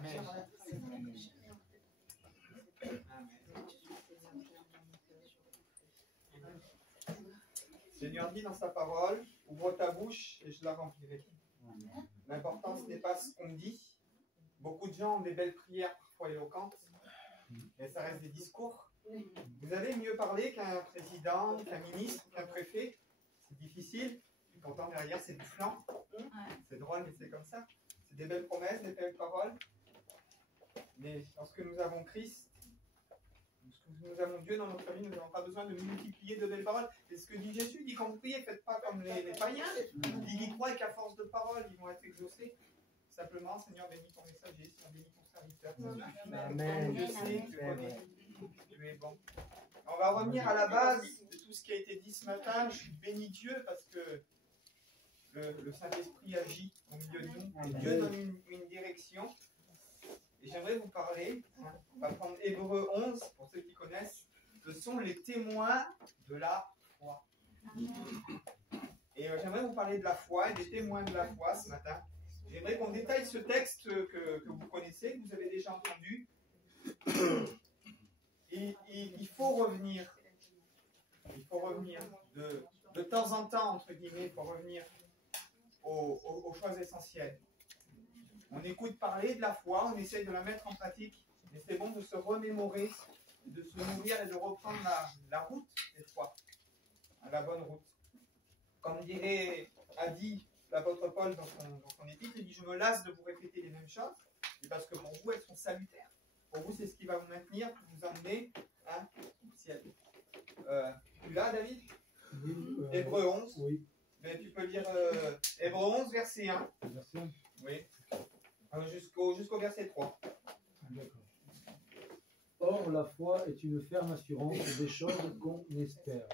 Amen. Seigneur dit dans sa parole, ouvre ta bouche et je la remplirai. L'important, ce n'est pas ce qu'on dit. Beaucoup de gens ont des belles prières parfois éloquentes, mais ça reste des discours. Vous allez mieux parler qu'un président, qu'un ministre, qu'un préfet. C'est difficile. Et pourtant, derrière, c'est du flanc. C'est drôle, mais c'est comme ça. C'est des belles promesses, des belles paroles. Mais lorsque nous avons Christ, lorsque nous avons Dieu dans notre vie, nous n'avons pas besoin de multiplier de belles paroles. C'est ce que dit Jésus. Il dit quand vous priez, faites pas comme les païens. Ils croient qu'à force de paroles, ils vont être exaucés. Simplement, Seigneur, bénis ton messager, Seigneur, bénis ton serviteur. Amen. Je sais, tu connais, tu es bon. On va revenir à la base de tout ce qui a été dit ce matin. Je bénis Dieu parce que le Saint-Esprit agit au milieu de nous. Dieu donne une direction. Et j'aimerais vous parler, on va prendre Hébreux 11, pour ceux qui connaissent, ce sont les témoins de la foi. Et j'aimerais vous parler de la foi et des témoins de la foi ce matin. J'aimerais qu'on détaille ce texte que vous connaissez, que vous avez déjà entendu. Et il faut revenir. Il faut revenir de temps en temps, entre guillemets, il faut revenir aux choses essentielles. On écoute parler de la foi, on essaye de la mettre en pratique, mais c'est bon de se remémorer, de se nourrir et de reprendre la route des fois, la bonne route. Comme a dit l'apôtre Paul dans son épître, il dit « Je me lasse de vous répéter les mêmes choses, et parce que pour vous, elles sont salutaires. Pour vous, c'est ce qui va vous maintenir, vous emmener au ciel. » Tu l'as, David? Hébreux 11. Oui. Mais tu peux lire Hébreux 11, verset 1. Verset 1. Oui. Jusqu'au verset 3. D'accord. Or, la foi est une ferme assurance des choses qu'on espère,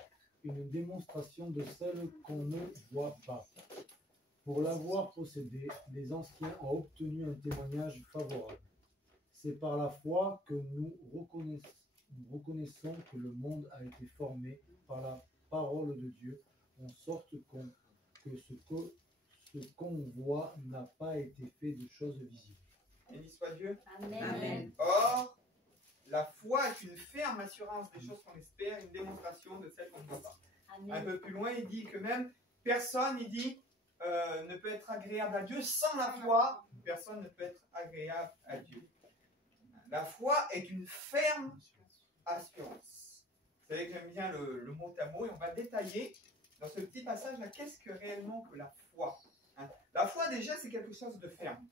une démonstration de celles qu'on ne voit pas. Pour l'avoir possédée, les anciens ont obtenu un témoignage favorable. C'est par la foi que nous reconnaissons que le monde a été formé par la parole de Dieu, en sorte que ce qu'on voit n'a pas été fait de choses visibles. Béni soit Dieu. Amen. Or, la foi est une ferme assurance des choses qu'on espère, une démonstration de celles qu'on ne voit pas. Amen. Un peu plus loin, il dit que même personne, il dit, ne peut être agréable à Dieu sans la foi. Personne ne peut être agréable à Dieu. La foi est une ferme assurance. Vous savez que j'aime bien le mot à mot et on va détailler dans ce petit passage-là qu'est-ce que réellement que la foi. La foi déjà c'est quelque chose de ferme.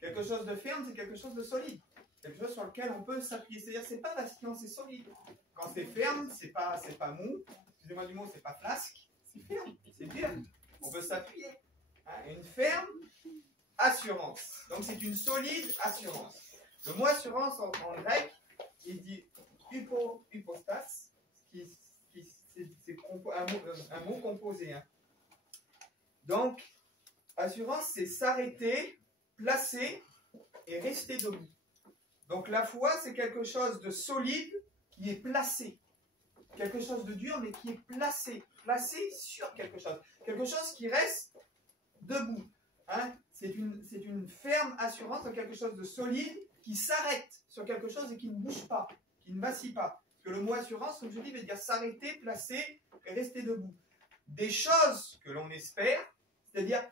Quelque chose de ferme, c'est quelque chose de solide. Quelque chose sur lequel on peut s'appuyer. C'est-à-dire c'est pas vacillant, c'est solide. Quand c'est ferme, c'est pas mou. Excusez-moi du mot, c'est pas flasque. C'est ferme, c'est bien. On peut s'appuyer. Une ferme assurance. Donc c'est une solide assurance. Le mot assurance en grec, il dit hypostas, c'est un mot composé. Donc, assurance, c'est s'arrêter, placer et rester debout. Donc la foi, c'est quelque chose de solide qui est placé. Quelque chose de dur, mais qui est placé. Placé sur quelque chose. Quelque chose qui reste debout. C'est une ferme assurance de quelque chose de solide qui s'arrête sur quelque chose et qui ne bouge pas, qui ne vacille pas. Parce que le mot assurance, comme je dis, veut dire s'arrêter, placer et rester debout. Des choses que l'on espère, c'est-à-dire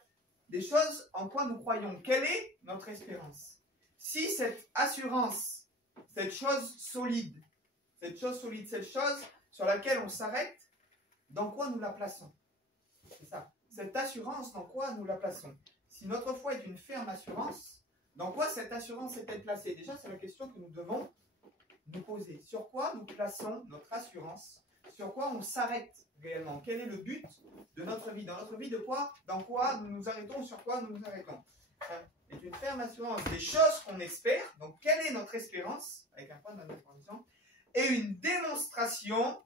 des choses en quoi nous croyons. Quelle est notre espérance? Si cette assurance, cette chose solide, cette chose sur laquelle on s'arrête, dans quoi nous la plaçons? C'est ça. Cette assurance, dans quoi nous la plaçons? Si notre foi est une ferme assurance, dans quoi cette assurance est-elle placée? Déjà, c'est la question que nous devons nous poser. Sur quoi nous plaçons notre assurance? Sur quoi on s'arrête réellement? Quel est le but de notre vie? Dans notre vie, dans quoi nous nous arrêtons? Sur quoi nous nous arrêtons? C'est une ferme assurance des choses qu'on espère. Donc, quelle est notre espérance? Avec un point d'interrogation. Et une démonstration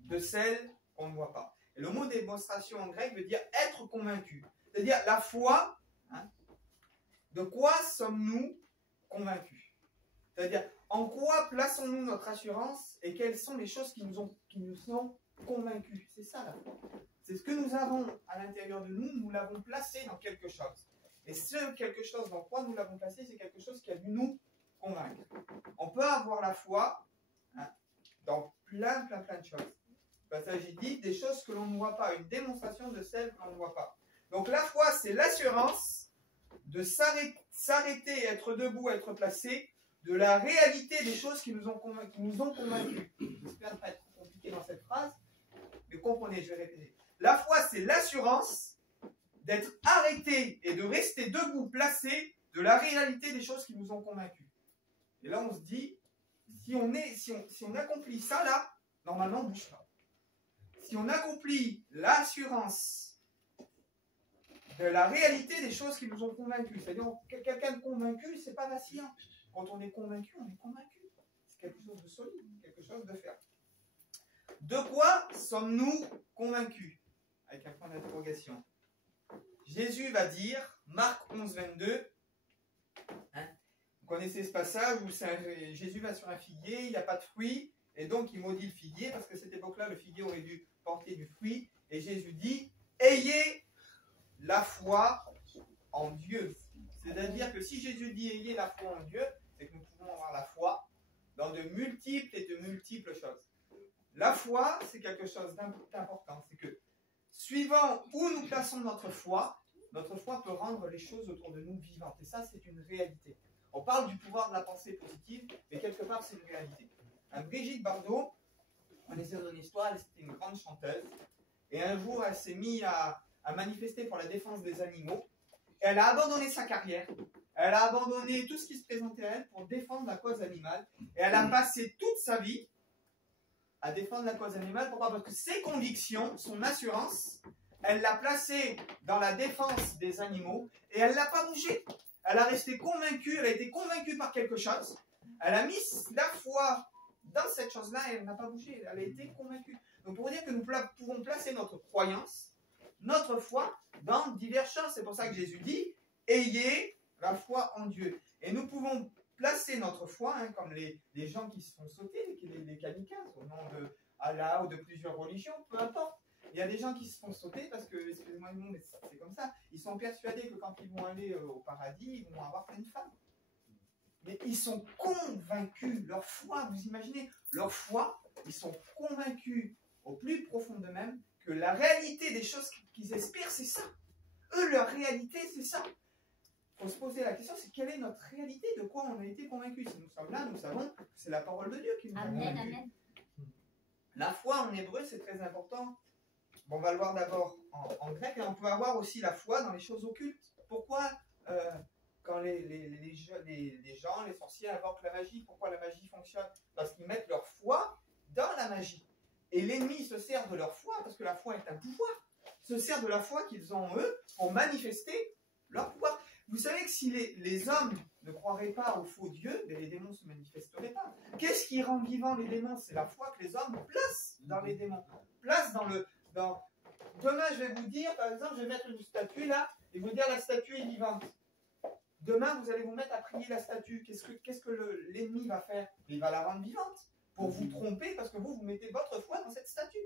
de celle qu'on ne voit pas. Et le mot démonstration en grec veut dire être convaincu. C'est-à-dire la foi, de quoi sommes-nous convaincus? C'est-à-dire en quoi plaçons-nous notre assurance et quelles sont les choses qui nous sont convaincus? C'est ça la foi. C'est ce que nous avons à l'intérieur de nous, nous l'avons placé dans quelque chose. Et ce quelque chose dans quoi nous l'avons placé, c'est quelque chose qui a dû nous convaincre. On peut avoir la foi dans plein de choses. Le passage il dit des choses que l'on ne voit pas, une démonstration de celles que l'on ne voit pas. Donc la foi, c'est l'assurance de s'arrêter, être debout, être placé, de la réalité des choses qui nous ont convaincus. J'espère ne pas être trop compliqué dans cette phrase, mais comprenez, je vais répéter. La foi, c'est l'assurance d'être arrêté et de rester debout, placé, de la réalité des choses qui nous ont convaincus. Et là, on se dit, si on accomplit ça là, normalement, on ne bouge pas. Si on accomplit l'assurance de la réalité des choses qui nous ont convaincus, c'est-à-dire quelqu'un de convaincu, c'est pas vacillant. Quand on est convaincu, on est convaincu. C'est quelque chose de solide, quelque chose de ferme. De quoi sommes-nous convaincus? Avec un point d'interrogation. Jésus va dire, Marc 11, 22, vous connaissez ce passage où Jésus va sur un figuier, il n'y a pas de fruits, et donc il maudit le figuier, parce que à cette époque-là, le figuier aurait dû porter du fruit, et Jésus dit, ayez la foi en Dieu. C'est-à-dire que si Jésus dit, ayez la foi en Dieu, c'est que nous pouvons avoir la foi dans de multiples choses. La foi, c'est quelque chose d'important, c'est que suivant où nous plaçons notre foi peut rendre les choses autour de nous vivantes. Et ça, c'est une réalité. On parle du pouvoir de la pensée positive, mais quelque part, c'est une réalité. Brigitte Bardot, on essaie dans l'histoire, elle était une grande chanteuse. Et un jour, elle s'est mise à manifester pour la défense des animaux. Et elle a abandonné sa carrière. Elle a abandonné tout ce qui se présentait à elle pour défendre la cause animale. Et elle a passé toute sa vie à défendre la cause animale. Pourquoi? Parce que ses convictions, son assurance, elle l'a placée dans la défense des animaux et elle ne l'a pas bougé. Elle a resté convaincue, elle a été convaincue par quelque chose. Elle a mis la foi dans cette chose-là et elle n'a pas bougé. Elle a été convaincue. Donc pour dire que nous pouvons placer notre croyance, notre foi, dans diverses choses. C'est pour ça que Jésus dit, ayez la foi en Dieu. Et nous pouvons placer notre foi, comme les gens qui se font sauter, les kamikazes, au nom de Allah ou de plusieurs religions, peu importe. Il y a des gens qui se font sauter parce que, excusez-moi le mot, mais c'est comme ça, ils sont persuadés que quand ils vont aller au paradis, ils vont avoir plein de femmes. Mais ils sont convaincus, leur foi, vous imaginez, leur foi, ils sont convaincus au plus profond d'eux-mêmes que la réalité des choses qu'ils espèrent, c'est ça. Eux, leur réalité, c'est ça. Il faut se poser la question, c'est quelle est notre réalité, de quoi on a été convaincus. Si nous sommes là, nous savons que c'est la parole de Dieu qui nous a convaincus. Amen. La foi en hébreu, c'est très important. Bon, on va le voir d'abord en grec, et on peut avoir aussi la foi dans les choses occultes. Pourquoi quand les gens, les sorciers invoquent la magie, pourquoi la magie fonctionne? Parce qu'ils mettent leur foi dans la magie. Et l'ennemi se sert de leur foi, parce que la foi est un pouvoir, se sert de la foi qu'ils ont en eux pour manifester leur pouvoir. Vous savez que si les hommes ne croiraient pas aux faux dieux, les démons ne se manifesteraient pas. Qu'est-ce qui rend vivant les démons? C'est la foi que les hommes placent dans les démons. Placent Demain, je vais vous dire, par exemple, je vais mettre une statue là, et vous dire la statue est vivante. Demain, vous allez vous mettre à prier la statue. Qu'est-ce que l'ennemi va faire? Il va la rendre vivante. Pour vous tromper, parce que vous mettez votre foi dans cette statue.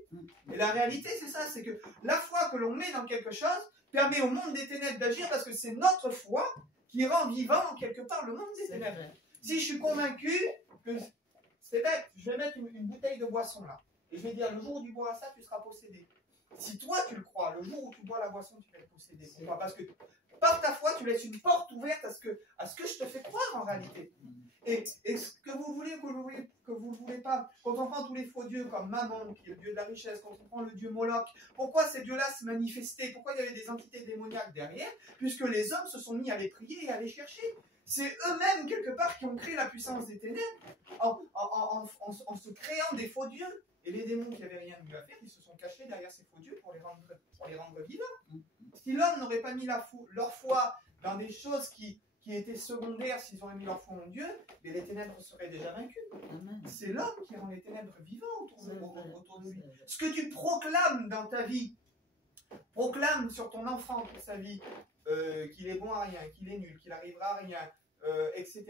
Et la réalité, c'est ça, c'est que la foi que l'on met dans quelque chose permet au monde des ténèbres d'agir, parce que c'est notre foi qui rend vivant, quelque part, le monde des ténèbres. Si je suis convaincu que c'est bête, je vais mettre une bouteille de boisson là, et je vais dire, le jour où tu boiras ça, tu seras possédé. Si toi, tu le crois, le jour où tu bois la boisson, tu vas être possédé. Pourquoi? Parce que par ta foi, tu laisses une porte ouverte à ce que je te fais croire en réalité. Et ce que vous voulez, que vous ne voulez pas, quand on prend tous les faux dieux comme Mammon, qui est le dieu de la richesse, quand on prend le dieu Moloch, pourquoi ces dieux-là se manifestaient? Pourquoi il y avait des entités démoniaques derrière? Puisque les hommes se sont mis à les prier et à les chercher. C'est eux-mêmes, quelque part, qui ont créé la puissance des ténèbres en se créant des faux dieux. Et les démons qui n'avaient rien de mieux à faire, ils se sont cachés derrière ces faux dieux pour les rendre vivants. Si l'homme n'aurait pas mis leur foi dans des choses qui étaient secondaires, s'ils auraient mis leur foi en Dieu, mais les ténèbres seraient déjà vaincues. C'est l'homme qui rend les ténèbres vivants autour de lui. Ce que tu proclames dans ta vie, proclame sur ton enfant pour sa vie, qu'il est bon à rien, qu'il est nul, qu'il n'arrivera à rien, etc.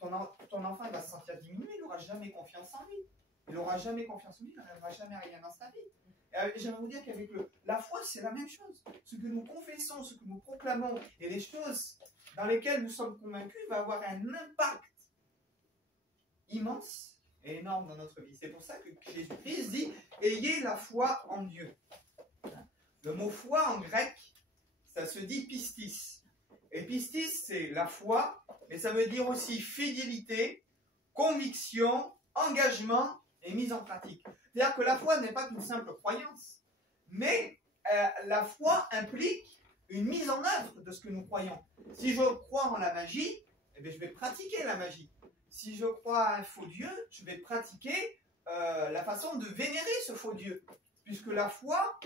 Ton enfant il va se sentir diminué, il n'aura jamais confiance en lui. Il n'aura jamais confiance en lui, il n'arrivera jamais à rien dans sa vie. J'aimerais vous dire qu'avec la foi, c'est la même chose. Ce que nous confessons, ce que nous proclamons, et les choses dans lesquelles nous sommes convaincus, va avoir un impact immense et énorme dans notre vie. C'est pour ça que Jésus-Christ dit « Ayez la foi en Dieu ». Le mot foi en grec, ça se dit pistis. Et pistis, c'est la foi, mais ça veut dire aussi fidélité, conviction, engagement et mise en pratique. C'est-à-dire que la foi n'est pas qu'une simple croyance, mais la foi implique une mise en œuvre de ce que nous croyons. Si je crois en la magie, eh bien, je vais pratiquer la magie. Si je crois à un faux Dieu, je vais pratiquer la façon de vénérer ce faux Dieu. Puisque la foi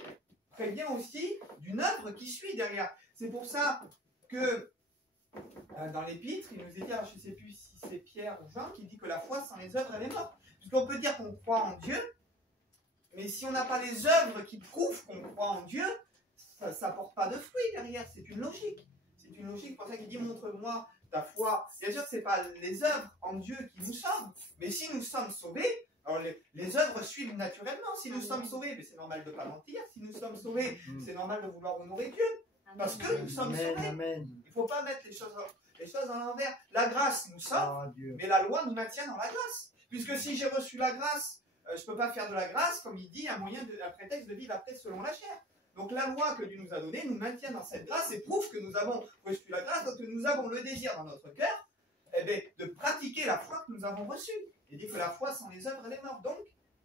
prévient aussi d'une œuvre qui suit derrière. C'est pour ça que dans l'Épître, il nous est dit, alors je ne sais plus si c'est Pierre ou Jean, qui dit que la foi sans les œuvres, elle est morte. Puisqu'on peut dire qu'on croit en Dieu, mais si on n'a pas les œuvres qui prouvent qu'on croit en Dieu, ça ne porte pas de fruits derrière. C'est une logique. C'est une logique. Pour ça qu'il dit, montre-moi ta foi. Bien sûr que ce n'est pas les œuvres en Dieu qui nous sauvent, mais si nous sommes sauvés, alors les œuvres suivent naturellement. Si nous sommes sauvés, c'est normal de ne pas mentir. Si nous sommes sauvés, c'est normal de vouloir honorer Dieu. Parce que nous sommes sauvés. Amen. Il ne faut pas mettre les choses à l'envers. La grâce nous sauve, mais la loi nous maintient dans la grâce. Puisque si j'ai reçu la grâce, je ne peux pas faire de la grâce, comme il dit, un prétexte de vivre après selon la chair. Donc la loi que Dieu nous a donnée nous maintient dans cette grâce et prouve que nous avons reçu la grâce, donc que nous avons le désir dans notre cœur de pratiquer la foi que nous avons reçue. Il dit que la foi sans les œuvres, elle est morte. Donc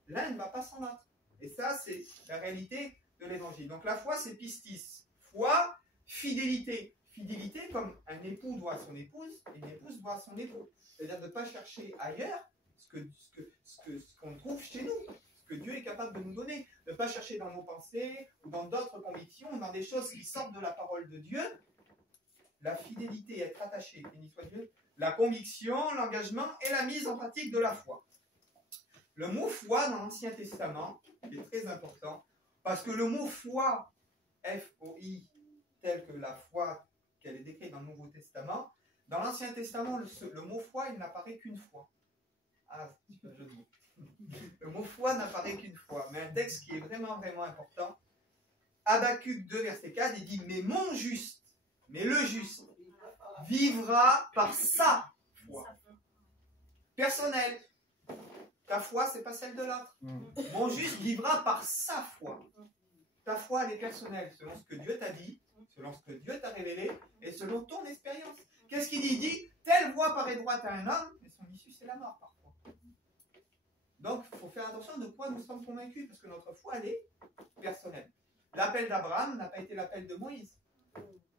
l'un ne va pas sans l'autre. Et ça, c'est la réalité de l'évangile. Donc la foi, c'est pistis. Foi, fidélité. Fidélité comme un époux doit à son épouse et une épouse doit à son époux. C'est-à-dire de ne pas chercher ailleurs ce qu'on trouve chez nous, ce que Dieu est capable de nous donner. De ne pas chercher dans nos pensées ou dans d'autres convictions, dans des choses qui sortent de la parole de Dieu. La fidélité, être attaché, béni soit Dieu, la conviction, l'engagement et la mise en pratique de la foi. Le mot foi dans l'Ancien Testament est très important parce que le mot foi, F-O-I, tel que la foi qu'elle est décrite dans le Nouveau Testament, dans l'Ancien Testament, le mot foi, il n'apparaît qu'une fois. Ah, c'est un jeu de mots. Le mot foi n'apparaît qu'une fois, mais un texte qui est vraiment, vraiment important. Habacuc 2, verset 4, il dit « Mais mon juste, mais le juste, vivra par sa foi. » Personnel. Ta foi, c'est pas celle de l'autre. Mon juste vivra par sa foi. Ta foi, elle est personnelle, selon ce que Dieu t'a dit, selon ce que Dieu t'a révélé, et selon ton expérience. Qu'est-ce qu'il dit? Il dit, telle voie paraît droite à un homme, mais son issue, c'est la mort, parfois. Donc, il faut faire attention de quoi nous sommes convaincus, parce que notre foi, elle est personnelle. L'appel d'Abraham n'a pas été l'appel de Moïse.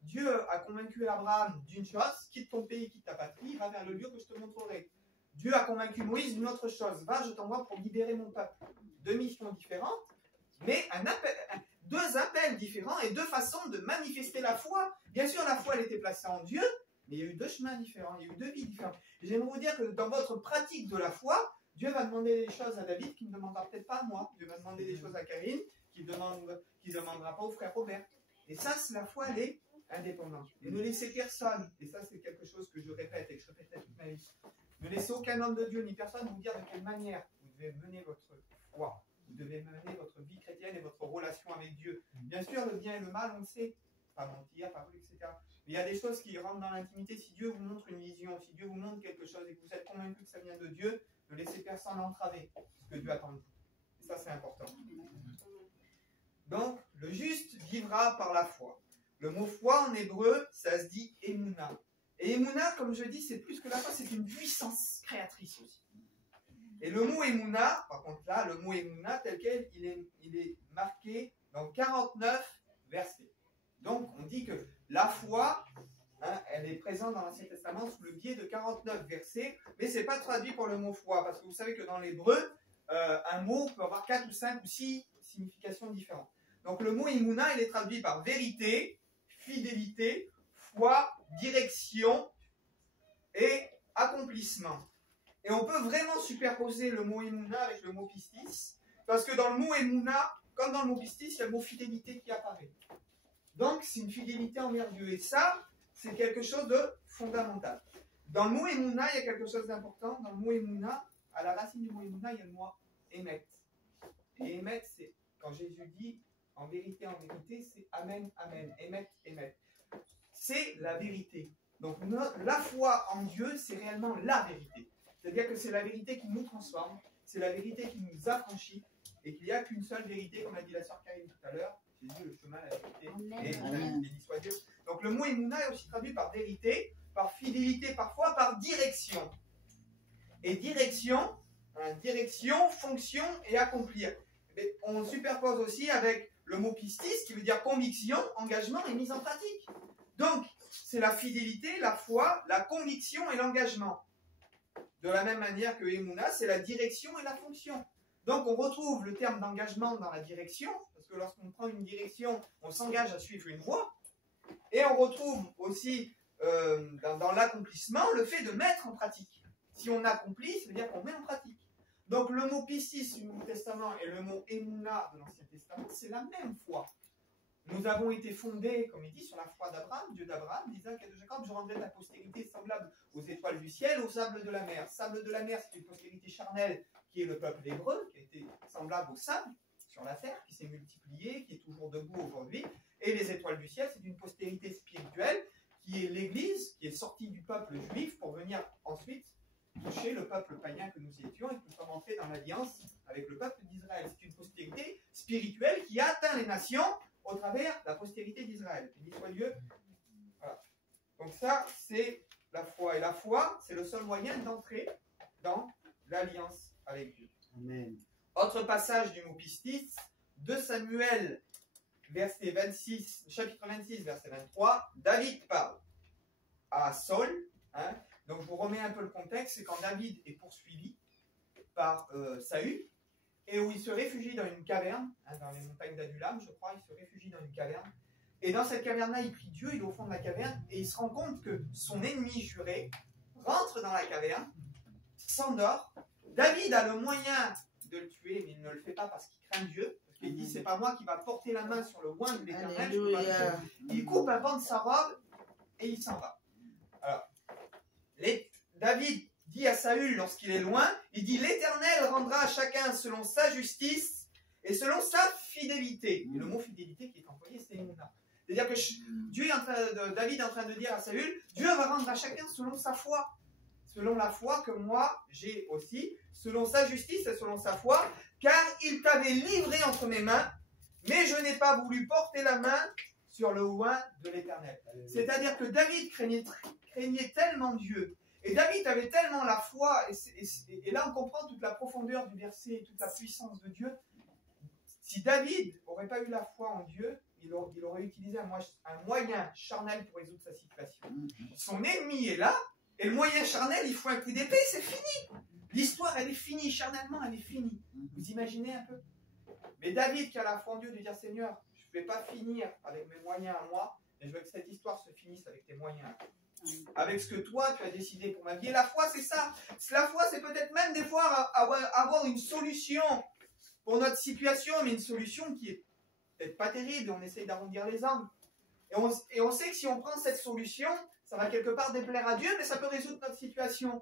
Dieu a convaincu Abraham d'une chose, quitte ton pays, quitte ta patrie, va vers le lieu que je te montrerai. Dieu a convaincu Moïse d'une autre chose, va, je t'envoie pour libérer mon peuple. Deux missions différentes, mais deux appels différents et deux façons de manifester la foi. Bien sûr, la foi, elle était placée en Dieu, mais il y a eu deux chemins différents, il y a eu deux vies différentes. Et j'aimerais vous dire que dans votre pratique de la foi, Dieu va demander des choses à David qui ne demandera peut-être pas à moi. Dieu va demander des choses à Karine qui ne demandera pas au frère Robert. Et ça, c'est la foi, elle est indépendante. Et ne laissez personne, et ça c'est quelque chose que je répète et que je répète toute ma vie, ne laissez aucun homme de Dieu ni personne vous dire de quelle manière vous devez mener votre foi, vous devez mener votre vie chrétienne et votre relation avec Dieu. Bien sûr, le bien et le mal, on le sait, pas mentir, pas voler, etc. Mais il y a des choses qui rentrent dans l'intimité. Si Dieu vous montre une vision, si Dieu vous montre quelque chose et que vous êtes convaincu que ça vient de Dieu, ne laissez personne entraver ce que Dieu attend de vous. Et ça, c'est important. Donc, le juste vivra par la foi. Le mot foi en hébreu, ça se dit émouna. Et émouna, comme je dis, c'est plus que la foi, c'est une puissance créatrice aussi. Et le mot émouna, par contre là, le mot émouna tel quel, il est marqué dans 49 versets. Donc, on dit que la foi, elle est présente dans l'Ancien Testament sous le biais de 49 versets, mais ce n'est pas traduit pour le mot foi, parce que vous savez que dans l'hébreu, un mot peut avoir 4 ou 5 ou 6 significations différentes. Donc le mot émouna, il est traduit par vérité, fidélité, foi, direction et accomplissement. Et on peut vraiment superposer le mot émouna avec le mot pistis, parce que dans le mot émouna, comme dans le mot pistis, il y a le mot fidélité qui apparaît. Donc c'est une fidélité envers Dieu. Et ça, c'est quelque chose de fondamental. Dans le mot émouna, il y a quelque chose d'important. Dans le mot émouna, à la racine du mot émouna, il y a le mot émet. Et émet, c'est quand Jésus dit en vérité, c'est Amen, Amen, Emet, Emet. C'est la vérité. Donc la foi en Dieu, c'est réellement la vérité. C'est-à-dire que c'est la vérité qui nous transforme, c'est la vérité qui nous affranchit, et qu'il n'y a qu'une seule vérité, comme l'a dit la sœur Karine tout à l'heure, Jésus, le chemin, la vérité, et béni soit Dieu. Donc le mot Emouna est aussi traduit par vérité, par fidélité, parfois par direction. Et direction, fonction et accomplir. Mais on superpose aussi avec le mot pistis, qui veut dire conviction, engagement et mise en pratique. Donc, c'est la fidélité, la foi, la conviction et l'engagement. De la même manière que Emouna, c'est la direction et la fonction. Donc, on retrouve le terme d'engagement dans la direction, parce que lorsqu'on prend une direction, on s'engage à suivre une voie. Et on retrouve aussi dans l'accomplissement le fait de mettre en pratique. Si on accomplit, ça veut dire qu'on met en pratique. Donc, le mot pistis du Nouveau Testament et le mot Emouna de l'Ancien Testament, c'est la même foi. Nous avons été fondés, comme il dit, sur la foi d'Abraham, Dieu d'Abraham, d'Isaac et de Jacob. Je rendrai ta postérité semblable aux étoiles du ciel, aux sables de la mer. Sable de la mer, c'est une postérité charnelle qui est le peuple hébreu, qui a été semblable au sable sur la terre, qui s'est multiplié, qui est toujours debout aujourd'hui. Et les étoiles du ciel, c'est une postérité spirituelle qui est l'Église, qui est sortie du peuple juif pour venir ensuite toucher le peuple païen que nous étions et que nous sommes entrés dans l'alliance avec le peuple d'Israël. C'est une postérité spirituelle qui atteint les nations au travers de la postérité d'Israël. Béni soit Dieu. Voilà. Donc ça, c'est la foi. Et la foi, c'est le seul moyen d'entrer dans l'alliance avec Dieu. Amen. Autre passage du mot pistis, 2 Samuel, verset 26, chapitre 26, verset 23, David parle à Saul. Donc je vous remets un peu le contexte, c'est quand David est poursuivi par Saül, et où il se réfugie dans une caverne, dans les montagnes d'Adulam, je crois, il se réfugie dans une caverne. Et dans cette caverne-là, il prie Dieu, il est au fond de la caverne, et il se rend compte que son ennemi juré rentre dans la caverne, s'endort. David a le moyen de le tuer, mais il ne le fait pas parce qu'il craint Dieu. Parce qu'il dit, c'est pas moi qui va porter la main sur le oint de l'Éternel. Il coupe un pan de sa robe, et il s'en va. Alors, David dit à Saül lorsqu'il est loin, il dit l'Éternel rendra à chacun selon sa justice et selon sa fidélité. Et le mot fidélité qui est employé, c'est Emouna. C'est-à-dire que David est en train de dire à Saül, Dieu va rendre à chacun selon sa foi, selon la foi que moi j'ai aussi, selon sa justice et selon sa foi, car il t'avait livré entre mes mains, mais je n'ai pas voulu porter la main sur le oint de l'Éternel. C'est-à-dire que David craignait tellement Dieu. Et David avait tellement la foi, et là on comprend toute la profondeur du verset, toute la puissance de Dieu. Si David n'aurait pas eu la foi en Dieu, il aurait utilisé un moyen charnel pour résoudre sa situation. Son ennemi est là, et le moyen charnel, il faut un coup d'épée, c'est fini. L'histoire, elle est finie, charnellement, elle est finie. Vous imaginez un peu? Mais David qui a la foi en Dieu de dire, Seigneur, je ne vais pas finir avec mes moyens à moi, mais je veux que cette histoire se finisse avec tes moyens à toi. Avec ce que toi tu as décidé pour ma vie. Et la foi, c'est ça. La foi, c'est peut-être même des fois avoir une solution pour notre situation, mais une solution qui est peut-être pas terrible, et on essaye d'arrondir les angles. Et on sait que si on prend cette solution, ça va quelque part déplaire à Dieu, mais ça peut résoudre notre situation.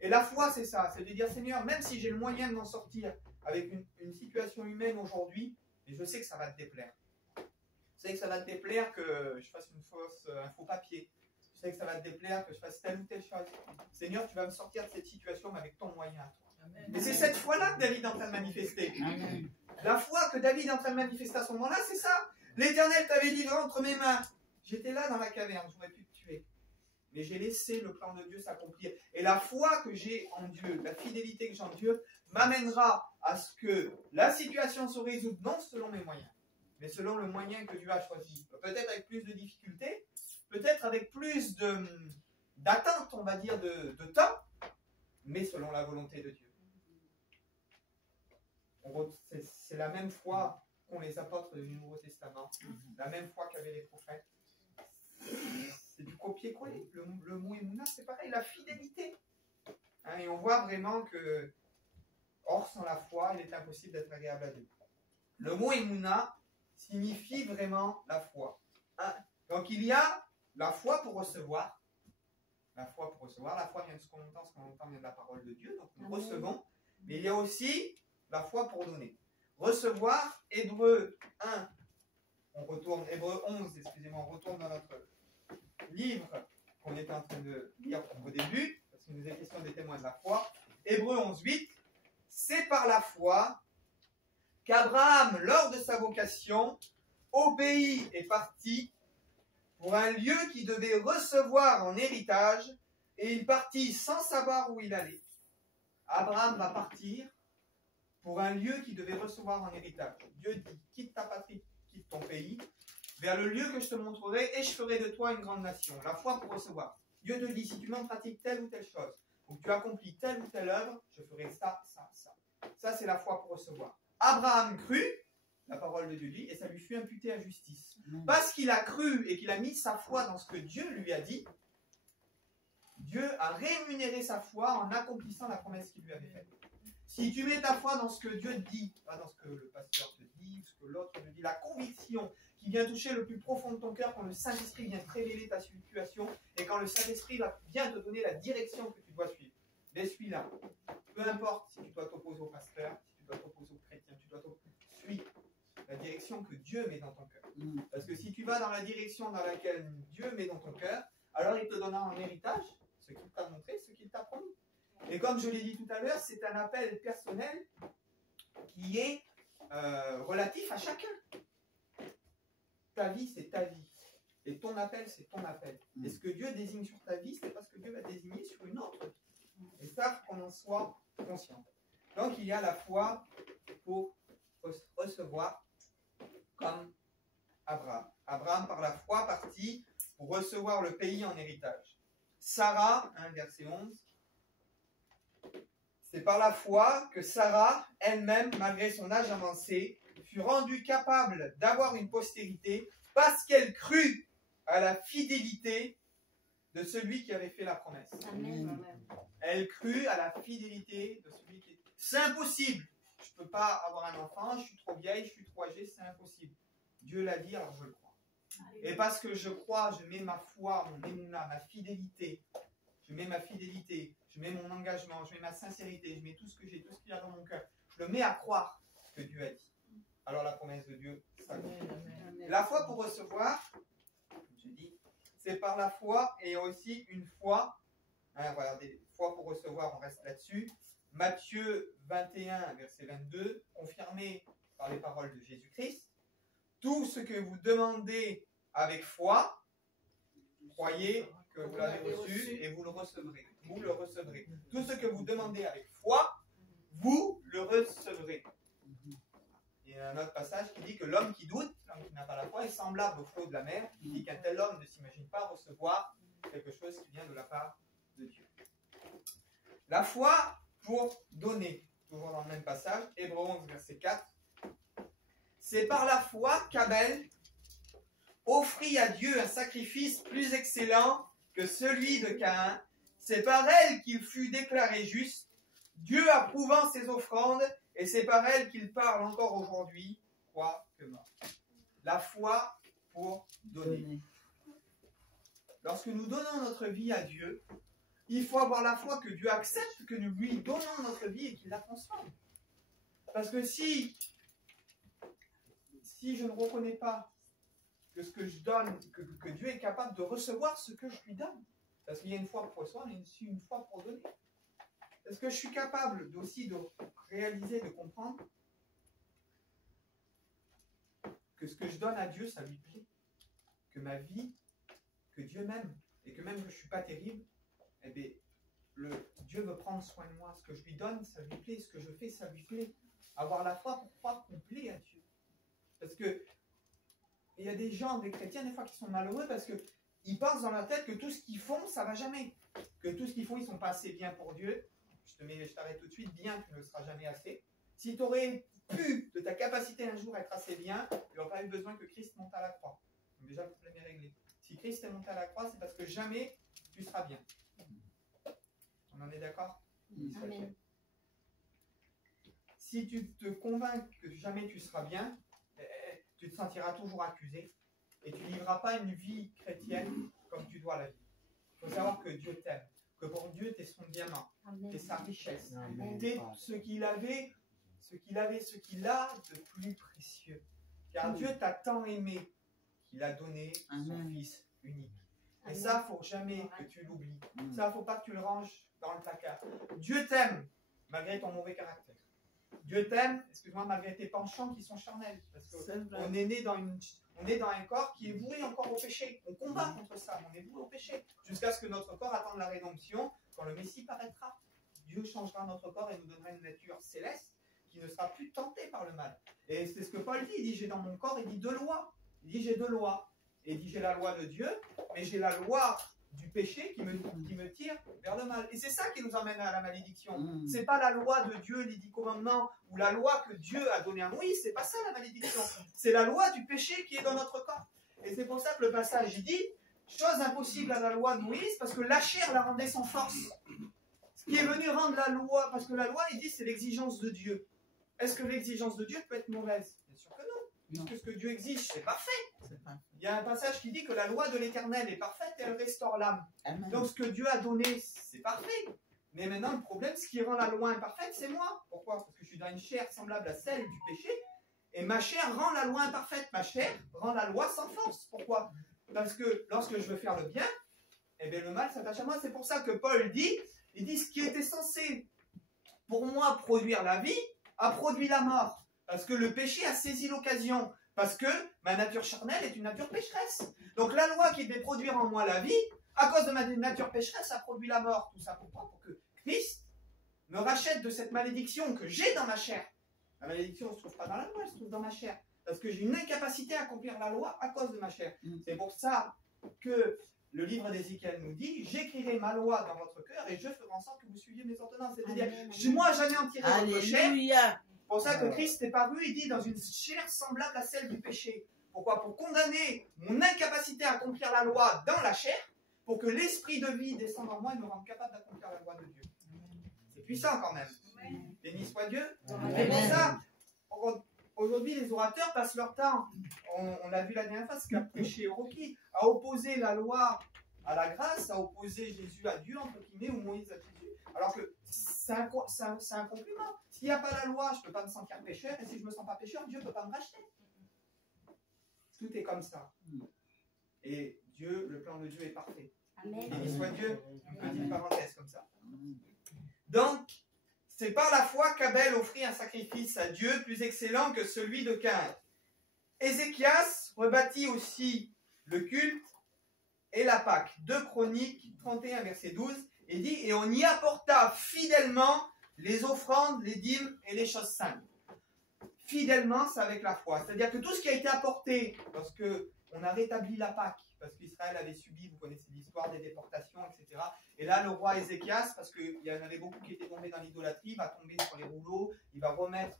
Et la foi, c'est ça. C'est de dire, Seigneur, même si j'ai le moyen de m'en sortir avec une situation humaine aujourd'hui, mais je sais que ça va te déplaire. Je sais que ça va te déplaire que je fasse un faux papier. Je sais que ça va te déplaire que je fasse telle ou telle chose. Seigneur, tu vas me sortir de cette situation avec ton moyen à toi. Amen. Et c'est cette foi-là que David est en train de manifester. Amen. La foi que David est en train de manifester à ce moment-là, c'est ça. L'Éternel t'avait livré entre mes mains. J'étais là dans la caverne, j'aurais pu te tuer. Mais j'ai laissé le plan de Dieu s'accomplir. Et la foi que j'ai en Dieu, la fidélité que j'ai en Dieu, m'amènera à ce que la situation se résout non selon mes moyens, mais selon le moyen que Dieu a choisi. Peut-être avec plus de difficultés, peut-être avec plus d'attente, on va dire, de temps, mais selon la volonté de Dieu. C'est la même foi qu'ont les apôtres du Nouveau Testament, la même foi qu'avaient les prophètes. C'est du copier-coller. Le mot Emouna, c'est pareil, la fidélité. Et on voit vraiment que, hors sans la foi, il est impossible d'être agréable à Dieu. Le mot Emouna signifie vraiment la foi. Donc il y a la foi pour recevoir. La foi pour recevoir. La foi vient de ce qu'on entend vient de la parole de Dieu. Donc nous recevons. Mais il y a aussi la foi pour donner. recevoir, Hébreux 1, on retourne, Hébreux 11, excusez-moi, on retourne dans notre livre qu'on était en train de lire au début, parce qu'il nous est question des témoins de la foi. Hébreux 11, 8, c'est par la foi qu'Abraham, lors de sa vocation, obéit et partit pour un lieu qu'il devait recevoir en héritage, et il partit sans savoir où il allait. Abraham va partir pour un lieu qu'il devait recevoir en héritage. Dieu dit, quitte ta patrie, quitte ton pays, vers le lieu que je te montrerai, et je ferai de toi une grande nation. La foi pour recevoir. Dieu te dit, si tu m'en pratiques telle ou telle chose, ou que tu accomplis telle ou telle œuvre, je ferai ça, ça, ça. Ça, c'est la foi pour recevoir. Abraham crut, la parole de Dieu dit, et ça lui fut imputé à justice. Parce qu'il a cru et qu'il a mis sa foi dans ce que Dieu lui a dit, Dieu a rémunéré sa foi en accomplissant la promesse qu'il lui avait faite. Si tu mets ta foi dans ce que Dieu te dit, pas dans ce que le pasteur te dit, ce que l'autre te dit, la conviction qui vient toucher le plus profond de ton cœur quand le Saint-Esprit vient te révéler ta situation et quand le Saint-Esprit vient te donner la direction que tu dois suivre. Mais suis-la. Peu importe si tu dois t'opposer au pasteur, si tu dois t'opposer aux chrétiens, tu dois suis la direction que Dieu met dans ton cœur. Parce que si tu vas dans la direction dans laquelle Dieu met dans ton cœur, alors il te donnera en héritage ce qu'il t'a montré, ce qu'il t'a promis. Et comme je l'ai dit tout à l'heure, c'est un appel personnel qui est relatif à chacun. Ta vie, c'est ta vie. Et ton appel, c'est ton appel. Et ce que Dieu désigne sur ta vie, c'est pas ce que Dieu va désigner sur une autre vie. Et ça, qu'on en soit conscient. Donc, il y a la foi pour recevoir comme Abraham. Abraham, par la foi, partit pour recevoir le pays en héritage. Sarah, verset 11, c'est par la foi que Sarah, elle-même, malgré son âge avancé, fut rendue capable d'avoir une postérité parce qu'elle crut à la fidélité de celui qui avait fait la promesse. Amen. Elle crut à la fidélité de celui qui... C'est impossible. Je ne peux pas avoir un enfant, je suis trop vieille, je suis trop âgée, c'est impossible. Dieu l'a dit, alors je le crois. Et parce que je crois, je mets ma foi, mon émouna, ma fidélité. Je mets ma fidélité, je mets mon engagement, je mets ma sincérité, je mets tout ce que j'ai, tout ce qu'il y a dans mon cœur. Je le mets à croire ce que Dieu a dit. Alors la promesse de Dieu s'accomplit. La foi pour recevoir, je dis, c'est par la foi et aussi une foi. Regardez, foi pour recevoir, on reste là-dessus. Matthieu 21, verset 22, confirmé par les paroles de Jésus-Christ. Tout ce que vous demandez avec foi, croyez que vous l'avez reçu et vous le recevrez. Vous le recevrez. Tout ce que vous demandez avec foi, vous le recevrez. Il y a un autre passage qui dit que l'homme qui doute, l'homme qui n'a pas la foi, est semblable au flot de la mer. Il dit qu'un tel homme ne s'imagine pas recevoir quelque chose qui vient de la part de Dieu. La foi pour donner, toujours dans le même passage, Hébreux 11, verset 4. C'est par la foi qu'Abel offrit à Dieu un sacrifice plus excellent que celui de Caïn. C'est par elle qu'il fut déclaré juste, Dieu approuvant ses offrandes, et c'est par elle qu'il parle encore aujourd'hui, quoique mort. La foi pour donner. Lorsque nous donnons notre vie à Dieu, il faut avoir la foi que Dieu accepte que nous lui donnons notre vie et qu'il la transforme. Parce que si je ne reconnais pas que ce que je donne, que Dieu est capable de recevoir ce que je lui donne, parce qu'il y a une foi pour recevoir et aussi une foi pour donner. Est-ce que je suis capable aussi de réaliser, de comprendre que ce que je donne à Dieu, ça lui plaît, que ma vie, que Dieu m'aime, et que même que je ne suis pas terrible, eh bien, Dieu veut prendre soin de moi. Ce que je lui donne, ça lui plaît. Ce que je fais, ça lui plaît. Avoir la foi pour croire qu'on plaît à Dieu. Parce que il y a des gens, des chrétiens, des fois, qui sont malheureux parce qu'ils pensent dans leur tête que tout ce qu'ils font, ça ne va jamais. Que tout ce qu'ils font, ils ne sont pas assez bien pour Dieu. Je t'arrête tout de suite, bien, tu ne le seras jamais assez. Si tu aurais pu, de ta capacité un jour, être assez bien, tu n'aurais pas eu besoin que Christ monte à la croix. Donc déjà, le problème est réglé. Si Christ est monté à la croix, c'est parce que jamais tu seras bien. On en est d'accord? Amen. Si tu te convaincs que jamais tu seras bien, tu te sentiras toujours accusé et tu ne vivras pas une vie chrétienne comme tu dois la vivre. Il faut savoir que Dieu t'aime, que pour Dieu tu es son diamant, tu es sa richesse, tu es ce qu'il avait ce qu'il avait, ce qu'il a de plus précieux. Car Dieu t'a tant aimé qu'il a donné son Fils unique. Et ça, il ne faut jamais que tu l'oublies. Ça, il ne faut pas que tu le ranges dans le placard. Dieu t'aime, malgré ton mauvais caractère. Dieu t'aime, excuse-moi, malgré tes penchants qui sont charnels. Parce qu'on est né dans un corps qui est voué encore au péché. On combat contre ça, on est voué au péché. Jusqu'à ce que notre corps attende la rédemption, quand le Messie paraîtra. Dieu changera notre corps et nous donnera une nature céleste qui ne sera plus tentée par le mal. Et c'est ce que Paul dit, il dit, j'ai dans mon corps, il dit deux lois. Il dit, j'ai deux lois. Et il dit, j'ai la loi de Dieu, mais j'ai la loi du péché qui me tire vers le mal. Et c'est ça qui nous amène à la malédiction. C'est pas la loi de Dieu, les 10 commandements, ou la loi que Dieu a donnée à Moïse, c'est pas ça la malédiction. C'est la loi du péché qui est dans notre corps. Et c'est pour ça que le passage, il dit, chose impossible à la loi de Moïse, parce que la chair la rendait sans force. Ce qui est venu rendre la loi, parce que la loi, il dit, c'est l'exigence de Dieu. Est-ce que l'exigence de Dieu peut être mauvaise? Bien sûr que non. Puisque ce que Dieu exige, c'est parfait. Il y a un passage qui dit que la loi de l'Éternel est parfaite et elle restaure l'âme. Donc ce que Dieu a donné, c'est parfait. Mais maintenant, le problème, ce qui rend la loi imparfaite, c'est moi. Pourquoi? Parce que je suis dans une chair semblable à celle du péché. Et ma chair rend la loi imparfaite. Ma chair rend la loi sans force. Pourquoi? Parce que lorsque je veux faire le bien, eh bien, le mal s'attache à moi. C'est pour ça que Paul dit, il dit ce qui était censé pour moi produire la vie, a produit la mort. Parce que le péché a saisi l'occasion. Parce que ma nature charnelle est une nature pécheresse. Donc la loi qui devait produire en moi la vie, à cause de ma nature pécheresse, a produit la mort. Tout ça pour que Christ me rachète de cette malédiction que j'ai dans ma chair. La malédiction ne se trouve pas dans la loi, elle se trouve dans ma chair. Parce que j'ai une incapacité à accomplir la loi à cause de ma chair. C'est pour ça que le livre d'Ézéchiel nous dit, j'écrirai ma loi dans votre cœur et je ferai en sorte que vous suiviez mes ordonnances. C'est-à-dire, moi j'anéantirai votre chair. C'est pour ça que Christ est paru, il dit, dans une chair semblable à celle du péché. Pourquoi? Pour condamner mon incapacité à accomplir la loi dans la chair, pour que l'esprit de vie descende en moi et me rende capable d'accomplir la loi de Dieu. C'est puissant quand même. Béni soit Dieu. C'est pour ça, aujourd'hui, les orateurs passent leur temps, on l'a vu la dernière fois, ce qu'a prêché Rocky, à opposer la loi à la grâce, à opposer Jésus à Dieu, entre guillemets, ou Moïse à Jésus. Alors que c'est un compliment. S'il n'y a pas la loi, je ne peux pas me sentir pécheur, et si je ne me sens pas pécheur, Dieu ne peut pas me racheter. Tout est comme ça. Et Dieu, le plan de Dieu est parfait. Amen. Béni soit Dieu. Une petite parenthèse comme ça. Donc, c'est par la foi qu'Abel offrit un sacrifice à Dieu plus excellent que celui de Caïn. Ézéchias rebâtit aussi le culte et la Pâque. 2 Chroniques 31, verset 12, et dit, et on y apporta fidèlement les offrandes, les dîmes et les choses saintes. Fidèlement, c'est avec la foi. C'est-à-dire que tout ce qui a été apporté, lorsque on a rétabli la Pâque, parce qu'Israël avait subi, vous connaissez l'histoire des déportations, etc. Et là, le roi Ézéchias, parce qu'il y en avait beaucoup qui étaient tombés dans l'idolâtrie, il va tomber sur les rouleaux, il va remettre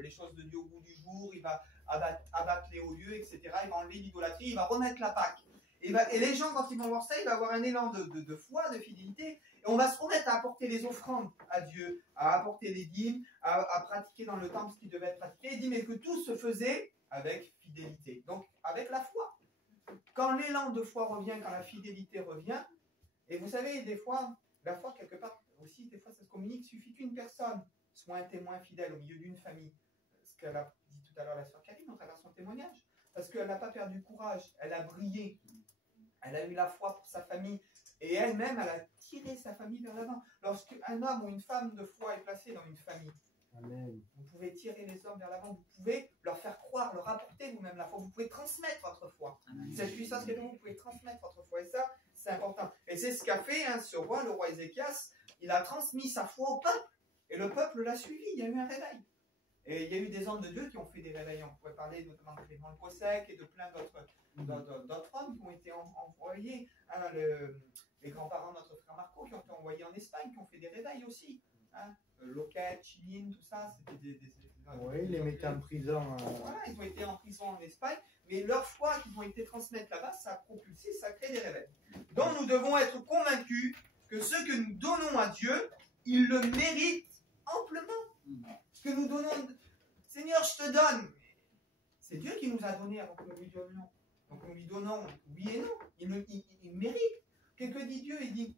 les choses de Dieu au goût du jour, il va abattre les hauts lieux, etc. Il va enlever l'idolâtrie, il va remettre la Pâque. Et les gens, quand ils vont voir ça, il va avoir un élan de foi, de fidélité, et on va se remettre à apporter les offrandes à Dieu, à apporter les dîmes, à pratiquer dans le temple ce qui devait être pratiqué. Il dit, mais que tout se faisait avec fidélité, donc avec la foi. Quand l'élan de foi revient, quand la fidélité revient, et vous savez, des fois, la foi, quelque part, aussi, des fois, ça se communique, il suffit qu'une personne soit un témoin fidèle au milieu d'une famille. Ce qu'elle a dit tout à l'heure la sœur Karine, à travers son témoignage. Parce qu'elle n'a pas perdu courage, elle a brillé, elle a eu la foi pour sa famille, et elle-même, elle a tiré sa famille vers l'avant. Lorsqu'un homme ou une femme de foi est placé dans une famille, Amen. vous pouvez tirer les hommes vers l'avant, vous pouvez leur faire croire, leur apporter vous-même la foi, vous pouvez transmettre votre foi. Cette puissance qui est en vous, vous pouvez transmettre votre foi, et ça, c'est important. Et c'est ce qu'a fait ce roi, le roi Ézéchias, il a transmis sa foi au peuple, et le peuple l'a suivi, il y a eu un réveil. Et il y a eu des hommes de Dieu qui ont fait des réveils. On pourrait parler notamment de Clément le Cossec et de plein d'autres hommes qui ont été envoyés. Hein, les grands-parents de notre frère Marco qui ont été envoyés en Espagne, qui ont fait des réveils aussi. Hein. Loquet, Chilin, tout ça, c'était oui, ils les mettaient en prison. Voilà, ils ont été en prison en Espagne, mais leur foi qu'ils ont été transmettre là-bas, ça a propulsé, ça a créé des réveils. Donc nous devons être convaincus que ce que nous donnons à Dieu, il le mérite amplement. Ce que nous donnons, Seigneur, je te donne. C'est Dieu qui nous a donné avant que nous lui donnions. Donc nous lui donnons oui et non. Il mérite. Que dit Dieu? Il dit,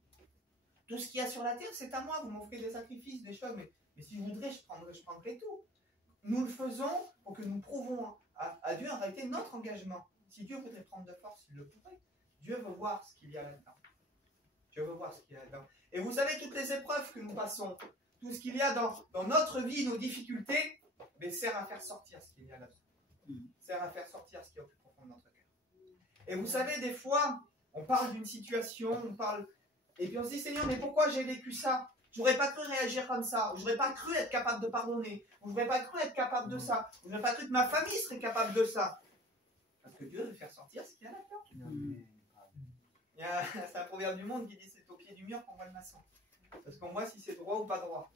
tout ce qu'il y a sur la terre, c'est à moi. Vous m'offrez des sacrifices, des choses. Mais si je voudrais, je prendrais tout. nous le faisons pour que nous prouvons à Dieu en réalité notre engagement. Si Dieu voudrait prendre de force, il le pourrait. Dieu veut voir ce qu'il y a là-dedans. Dieu veut voir ce qu'il y a là-dedans. Et vous savez, toutes les épreuves que nous passons, tout ce qu'il y a dans notre vie, nos difficultés, mais sert à faire sortir ce qu'il y a là-dedans. Sert à faire sortir ce qu'il y a au plus profond de notre cœur. Et vous savez, des fois, on parle d'une situation, et puis on se dit, Seigneur, mais pourquoi j'ai vécu ça? J'aurais pas cru réagir comme ça, ou j'aurais pas cru être capable de pardonner, ou j'aurais pas cru être capable de ça, ou j'aurais pas cru que ma famille serait capable de ça. Parce que Dieu veut faire sortir ce qu'il y a là-dedans. C'est un proverbe du monde qui dit, c'est au pied du mur qu'on voit le maçon. Parce qu'on voit si c'est droit ou pas droit.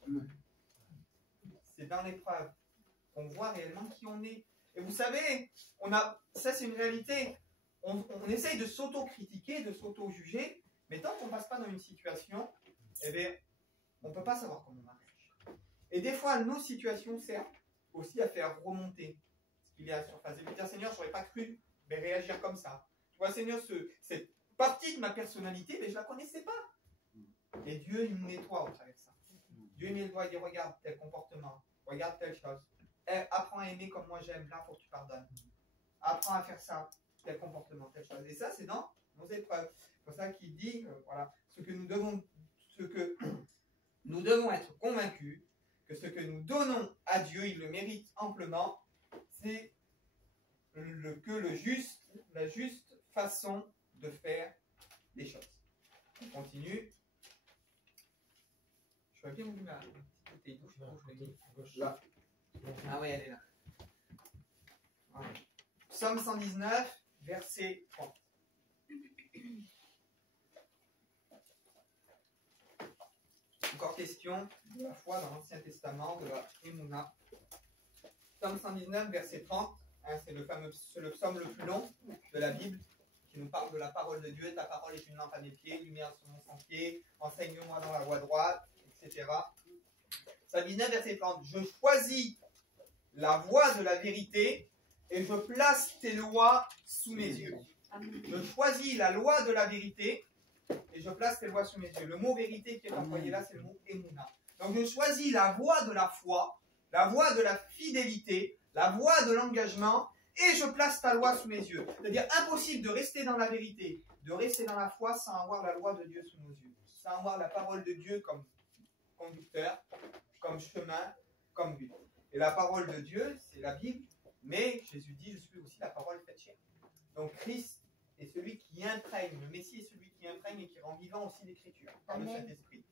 C'est dans l'épreuve qu'on voit réellement qui on est. Et vous savez, ça c'est une réalité. On essaye de s'auto-critiquer, de s'auto-juger, mais tant qu'on ne passe pas dans une situation, eh bien, on ne peut pas savoir comment on marche. Et des fois, nos situations servent aussi à faire remonter ce qu'il y a à la surface. Et lui dire, Seigneur, je n'aurais pas cru réagir comme ça. Tu vois, Seigneur, cette partie de ma personnalité, mais je ne la connaissais pas. Et Dieu, il nous nettoie au travers de ça. Dieu, il nettoie, il dit, regarde tel comportement, regarde telle chose. Apprends à aimer comme moi j'aime, là, il faut que tu pardonnes. Apprends à faire ça, tel comportement, telle chose. Et ça, c'est dans nos épreuves. C'est pour ça qu'il dit, voilà, ce que nous devons être convaincus que ce que nous donnons à Dieu, il le mérite amplement, c'est la juste façon de faire les choses. On continue. Je vois bien où la petite bouteille douche. Là. Ah oui, elle est là. Voilà. Psaume 119, verset 30. Encore question de la foi dans l'Ancien Testament, de la Emouna. Psaume 119, verset 30, hein, c'est le psaume le plus long de la Bible, qui nous parle de la parole de Dieu. Ta parole est une lampe à mes pieds, lumière sur mon sentier, enseigne-moi dans la voie droite, etc. Psaume 19, verset 30. Je choisis la voie de la vérité et je place tes lois sous mes yeux. Je choisis la loi de la vérité et je place tes lois sous mes yeux. Le mot vérité qui est employé là, c'est le mot Emouna. Donc je choisis la voie de la foi, la voie de la fidélité, la voie de l'engagement, et je place ta loi sous mes yeux. C'est-à-dire impossible de rester dans la vérité, de rester dans la foi sans avoir la loi de Dieu sous nos yeux, sans avoir la parole de Dieu comme conducteur, comme chemin, comme but. Et la parole de Dieu, c'est la Bible, mais Jésus dit, je suis aussi la parole faite chair. Donc Christ est celui qui imprègne, le Messie est celui qui imprègne et qui rend vivant aussi l'Écriture, par le Saint-Esprit.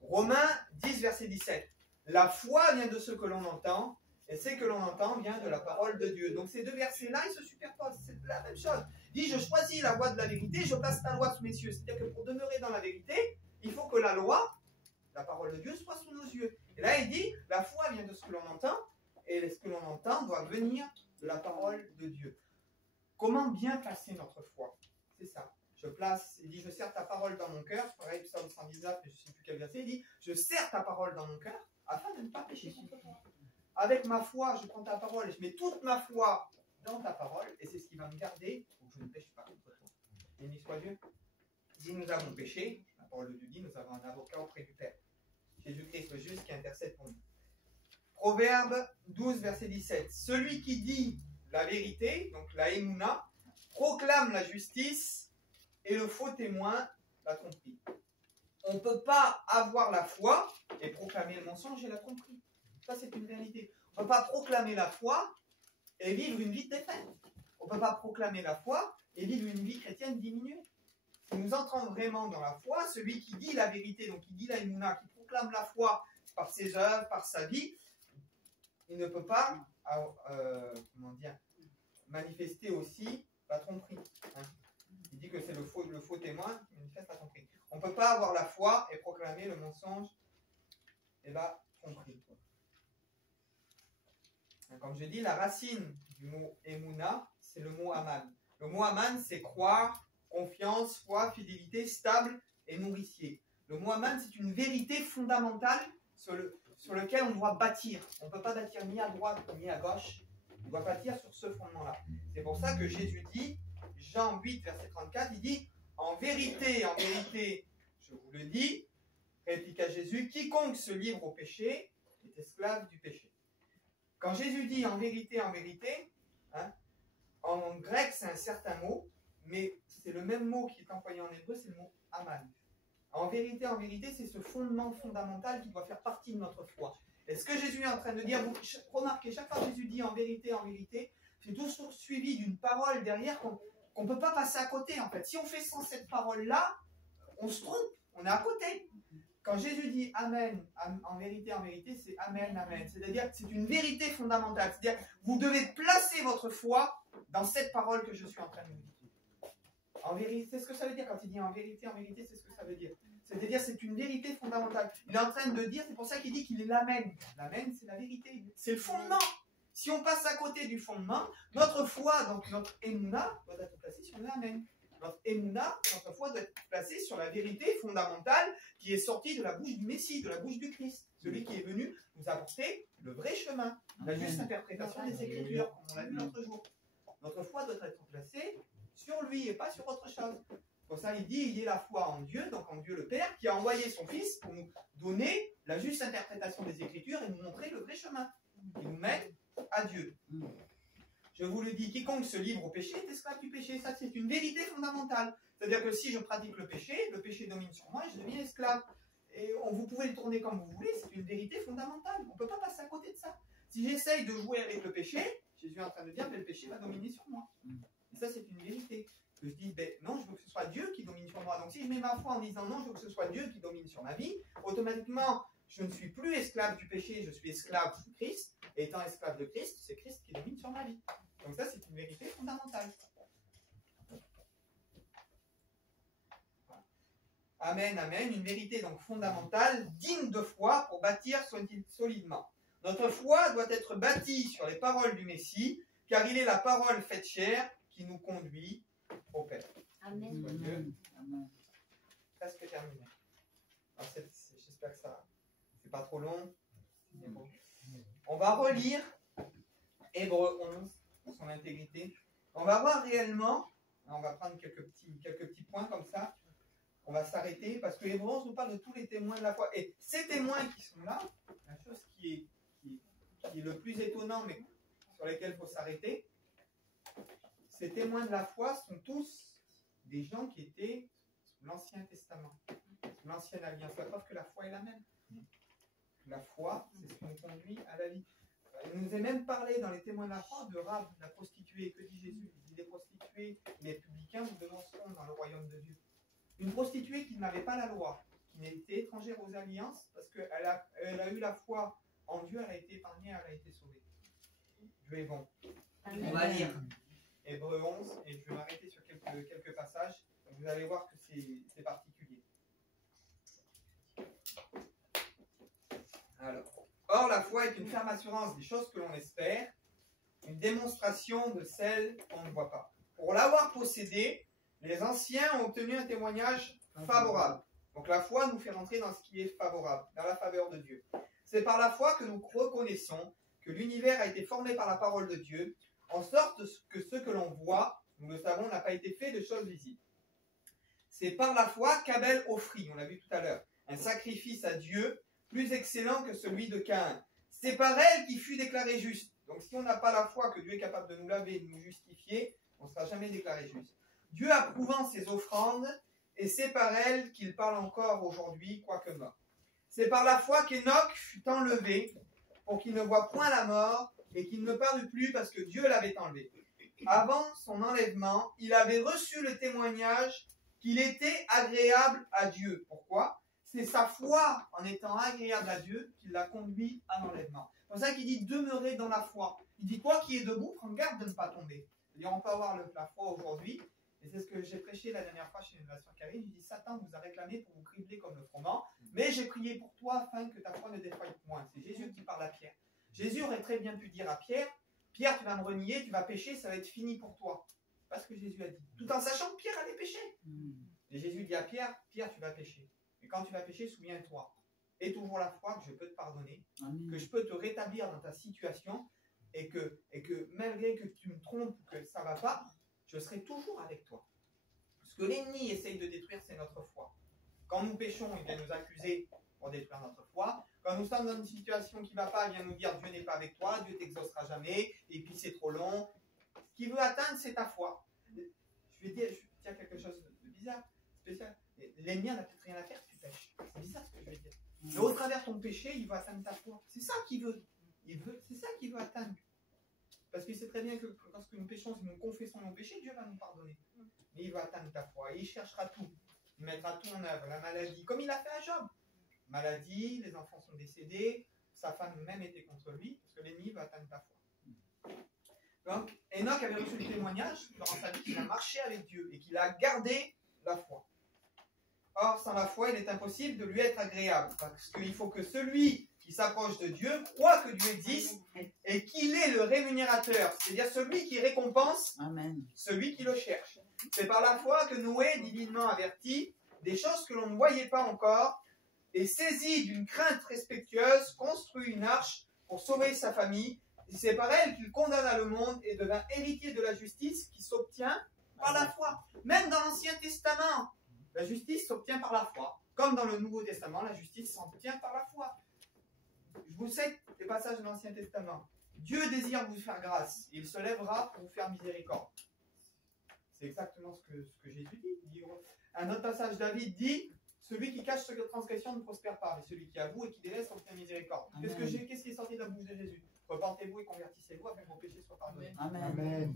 Romains 10, verset 17. La foi vient de ce que l'on entend, et ce que l'on entend vient de la parole de Dieu. Donc ces deux versets-là, ils se superposent, c'est la même chose. Il dit, je choisis la voie de la vérité, je place ta loi sous mes yeux. C'est-à-dire que pour demeurer dans la vérité, il faut que la loi, la parole de Dieu, soit sous nos yeux. Et là, il dit, la foi vient de ce que l'on entend, et ce que l'on entend doit venir de la parole de Dieu. Comment bien placer notre foi? C'est ça. Il dit, je serre ta parole dans mon cœur. Pareil, Psaume 119, mais je ne sais plus quel verset. Il dit, je serre ta parole dans mon cœur afin de ne pas pécher contre toi. Avec ma foi, je prends ta parole et je mets toute ma foi dans ta parole, et c'est ce qui va me garder pour que je ne pêche pas contre toi. Béni soit Dieu. Si nous avons péché, la parole de Dieu dit, nous avons un avocat auprès du Père. Jésus-Christ le juste qui intercède pour nous. Proverbe 12, verset 17. Celui qui dit la vérité, donc la Emouna, proclame la justice, et le faux témoin la tromperie. On ne peut pas avoir la foi et proclamer le mensonge et la tromperie. Ça, c'est une réalité. On ne peut pas proclamer la foi et vivre une vie de défaite. On ne peut pas proclamer la foi et vivre une vie chrétienne diminuée. Si nous entrons vraiment dans la foi, celui qui dit la vérité, donc qui dit la Emouna, qui proclame la foi par ses œuvres, par sa vie, il ne peut pas manifester aussi la tromperie. Hein. Il dit que c'est le faux témoin qui manifeste la tromperie. On ne peut pas avoir la foi et proclamer le mensonge et la tromperie. Comme je dis, la racine du mot Emouna, c'est le mot Aman. Le mot Aman, c'est croire, confiance, foi, fidélité, stable et nourricier. Le mot Aman, c'est une vérité fondamentale sur lequel on doit bâtir. On ne peut pas bâtir ni à droite ni à gauche. On doit bâtir sur ce fondement-là. C'est pour ça que Jésus dit, Jean 8, verset 34, il dit, en vérité, je vous le dis, répliqua Jésus, quiconque se livre au péché est esclave du péché. Quand Jésus dit en vérité, hein, en grec c'est un certain mot, mais c'est le même mot qui est employé en hébreu, c'est le mot aman. En vérité, c'est ce fondement fondamental qui doit faire partie de notre foi. Et ce que Jésus est en train de dire, vous remarquez, chaque fois que Jésus dit en vérité, c'est toujours suivi d'une parole derrière qu'on ne peut pas passer à côté en fait. Si on fait sans cette parole-là, on se trompe, on est à côté. Quand Jésus dit Amen, en vérité, c'est Amen, Amen. C'est-à-dire que c'est une vérité fondamentale. C'est-à-dire que vous devez placer votre foi dans cette parole que je suis en train de vous dire. En vérité, c'est ce que ça veut dire quand il dit en vérité, c'est ce que ça veut dire. C'est-à-dire c'est une vérité fondamentale. Il est en train de dire, c'est pour ça qu'il dit qu'il est l'Amen. L'Amen, c'est la vérité. C'est le fondement. Si on passe à côté du fondement, notre foi, donc notre Emouna, doit être placée sur l'Amen. Notre Emouna, notre foi doit être placée sur la vérité fondamentale qui est sortie de la bouche du Messie, de la bouche du Christ. Celui qui est venu nous apporter le vrai chemin, la juste interprétation des Écritures, comme on l'a vu l'autre jour. Notre foi doit être placée sur lui et pas sur autre chose. Pour ça, il dit, il y a la foi en Dieu, donc en Dieu le Père, qui a envoyé son Fils pour nous donner la juste interprétation des Écritures et nous montrer le vrai chemin, qui nous mène à Dieu. Je vous le dis, quiconque se livre au péché est esclave du péché. Ça, c'est une vérité fondamentale. C'est-à-dire que si je pratique le péché domine sur moi et je deviens esclave. Et vous pouvez le tourner comme vous voulez, c'est une vérité fondamentale. On ne peut pas passer à côté de ça. Si j'essaye de jouer avec le péché, Jésus est en train de dire que le péché va dominer sur moi. Et ça, c'est une vérité. Je dis, ben, non, je veux que ce soit Dieu qui domine sur moi. Donc si je mets ma foi en disant non, je veux que ce soit Dieu qui domine sur ma vie, automatiquement, je ne suis plus esclave du péché, je suis esclave du Christ. Et étant esclave de Christ, c'est Christ qui domine sur ma vie. Donc ça, c'est une vérité fondamentale. Amen, amen. Une vérité donc fondamentale, digne de foi pour bâtir solidement. Notre foi doit être bâtie sur les paroles du Messie, car il est la parole faite chair qui nous conduit au Père. Amen. Amen. Presque terminé. J'espère que ça c'est pas trop long. Bon. On va relire Hébreux 11, son intégrité. On va voir réellement, on va prendre quelques petits points comme ça. On va s'arrêter parce que Hébreux 11 nous parle de tous les témoins de la foi. Et ces témoins qui sont là, la chose qui est le plus étonnant, mais sur lesquels il faut s'arrêter, ces témoins de la foi sont tous des gens qui étaient sous l'Ancien Testament, sous l'Ancienne Alliance. La preuve que la foi est la même. La foi, c'est ce qui nous conduit à la vie. Il nous est même parlé dans les témoins de la foi de Rahab, la prostituée. Que dit Jésus? Il dit les prostituées, les publicains vous devanceront dans le royaume de Dieu. Une prostituée qui n'avait pas la loi, qui était étrangère aux alliances, parce qu'elle a eu la foi en Dieu, elle a été épargnée, elle a été sauvée. Dieu est bon. Amen. On va lire Hébreux 11 et je vais m'arrêter sur quelques passages. Vous allez voir que c'est particulier. Alors, or la foi est une ferme assurance des choses que l'on espère, une démonstration de celles qu'on ne voit pas. Pour l'avoir possédée, les anciens ont obtenu un témoignage favorable. Donc la foi nous fait rentrer dans ce qui est favorable, dans la faveur de Dieu. C'est par la foi que nous reconnaissons que l'univers a été formé par la parole de Dieu, en sorte que ce que l'on voit, nous le savons, n'a pas été fait de choses visibles. C'est par la foi qu'Abel offrit, on l'a vu tout à l'heure, un sacrifice à Dieu plus excellent que celui de Caïn. C'est par elle qu'il fut déclaré juste. Donc si on n'a pas la foi que Dieu est capable de nous laver et de nous justifier, on ne sera jamais déclaré juste. Dieu approuvant ses offrandes, et c'est par elle qu'il parle encore aujourd'hui, quoique mort. C'est par la foi qu'Enoch fut enlevé, pour qu'il ne voie point la mort, et qu'il ne parle plus parce que Dieu l'avait enlevé. Avant son enlèvement, il avait reçu le témoignage qu'il était agréable à Dieu. Pourquoi? C'est sa foi en étant agréable à Dieu qui l'a conduit à l'enlèvement. C'est pour ça qu'il dit demeurer dans la foi. Il dit toi qui es debout, prends garde de ne pas tomber. C'est-à-dire on peut avoir la foi aujourd'hui. Et c'est ce que j'ai prêché la dernière fois chez la sœur Karine. Je dis Satan vous a réclamé pour vous cribler comme le froment, mais j'ai prié pour toi afin que ta foi ne défaille point. C'est Jésus qui parle à Pierre. Jésus aurait très bien pu dire à Pierre, Pierre, tu vas me renier, tu vas pécher, ça va être fini pour toi. C'est pas ce que Jésus a dit. Tout en sachant que Pierre allait pécher. Et Jésus dit à Pierre, Pierre, tu vas pécher. Et quand tu vas pécher, souviens-toi. Aie toujours la foi que je peux te pardonner, que je peux te rétablir dans ta situation, et que malgré que tu me trompes, que ça ne va pas, je serai toujours avec toi. Ce que l'ennemi essaye de détruire, c'est notre foi. Quand nous péchons, il vient nous accuser pour détruire notre foi. Quand nous sommes dans une situation qui ne va pas, il vient nous dire Dieu n'est pas avec toi, Dieu t'exaucera jamais, et puis c'est trop long. Ce qu'il veut atteindre, c'est ta foi. Je vais dire quelque chose de bizarre, spécial. L'ennemi n'a peut-être rien à faire si tu pêches. C'est bizarre ce que je vais dire. Mais au travers de ton péché, il veut atteindre ta foi. C'est ça qu'il veut. C'est ça qu'il veut atteindre. Parce qu'il sait très bien que lorsque nous péchons, si nous confessons nos péchés, Dieu va nous pardonner. Mais il va atteindre ta foi. Et il cherchera tout. Il mettra tout en œuvre. La maladie, comme il a fait à Job. Maladie, les enfants sont décédés, sa femme même était contre lui, parce que l'ennemi va atteindre ta foi. Donc, Enoch avait reçu le témoignage durant sa vie qu'il a marché avec Dieu et qu'il a gardé la foi. Or, sans la foi, il est impossible de lui être agréable, parce qu'il faut que celui qui s'approche de Dieu croit que Dieu existe et qu'il est le rémunérateur, c'est-à-dire celui qui récompense celui qui le cherche. C'est par la foi que Noé, divinement averti, des choses que l'on ne voyait pas encore, et saisi d'une crainte respectueuse, construit une arche pour sauver sa famille. Et c'est par elle qu'il condamna le monde et devint héritier de la justice qui s'obtient par la foi. Même dans l'Ancien Testament, la justice s'obtient par la foi. Comme dans le Nouveau Testament, la justice s'obtient par la foi. Je vous cite les passages de l'Ancien Testament. Dieu désire vous faire grâce. Il se lèvera pour vous faire miséricorde. C'est exactement ce que Jésus dit. Un autre passage, David dit, celui qui cache ses transgressions ne prospère pas, mais celui qui avoue et qui délaisse obtient miséricorde. Qu'est-ce qui est sorti de la bouche de Jésus? Repentez-vous et convertissez-vous afin que vos péchés soient pardonnés. Amen.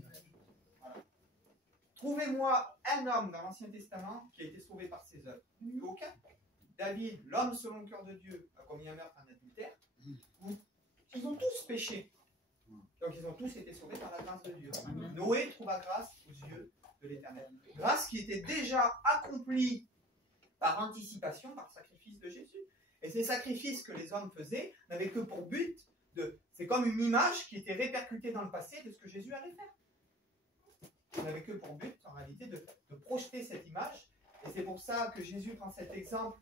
Voilà. Trouvez-moi un homme dans l'Ancien Testament qui a été sauvé par ses œuvres. Aucun. David, l'homme selon le cœur de Dieu, a commis un meurtre, un adultère. Ils ont tous péché. Donc ils ont tous été sauvés par la grâce de Dieu. Noé trouva grâce aux yeux de l'Éternel. Grâce qui était déjà accomplie par anticipation, par le sacrifice de Jésus. Et ces sacrifices que les hommes faisaient n'avaient que pour but c'est comme une image qui était répercutée dans le passé de ce que Jésus allait faire. On n'avait que pour but, en réalité, de projeter cette image. Et c'est pour ça que Jésus prend cet exemple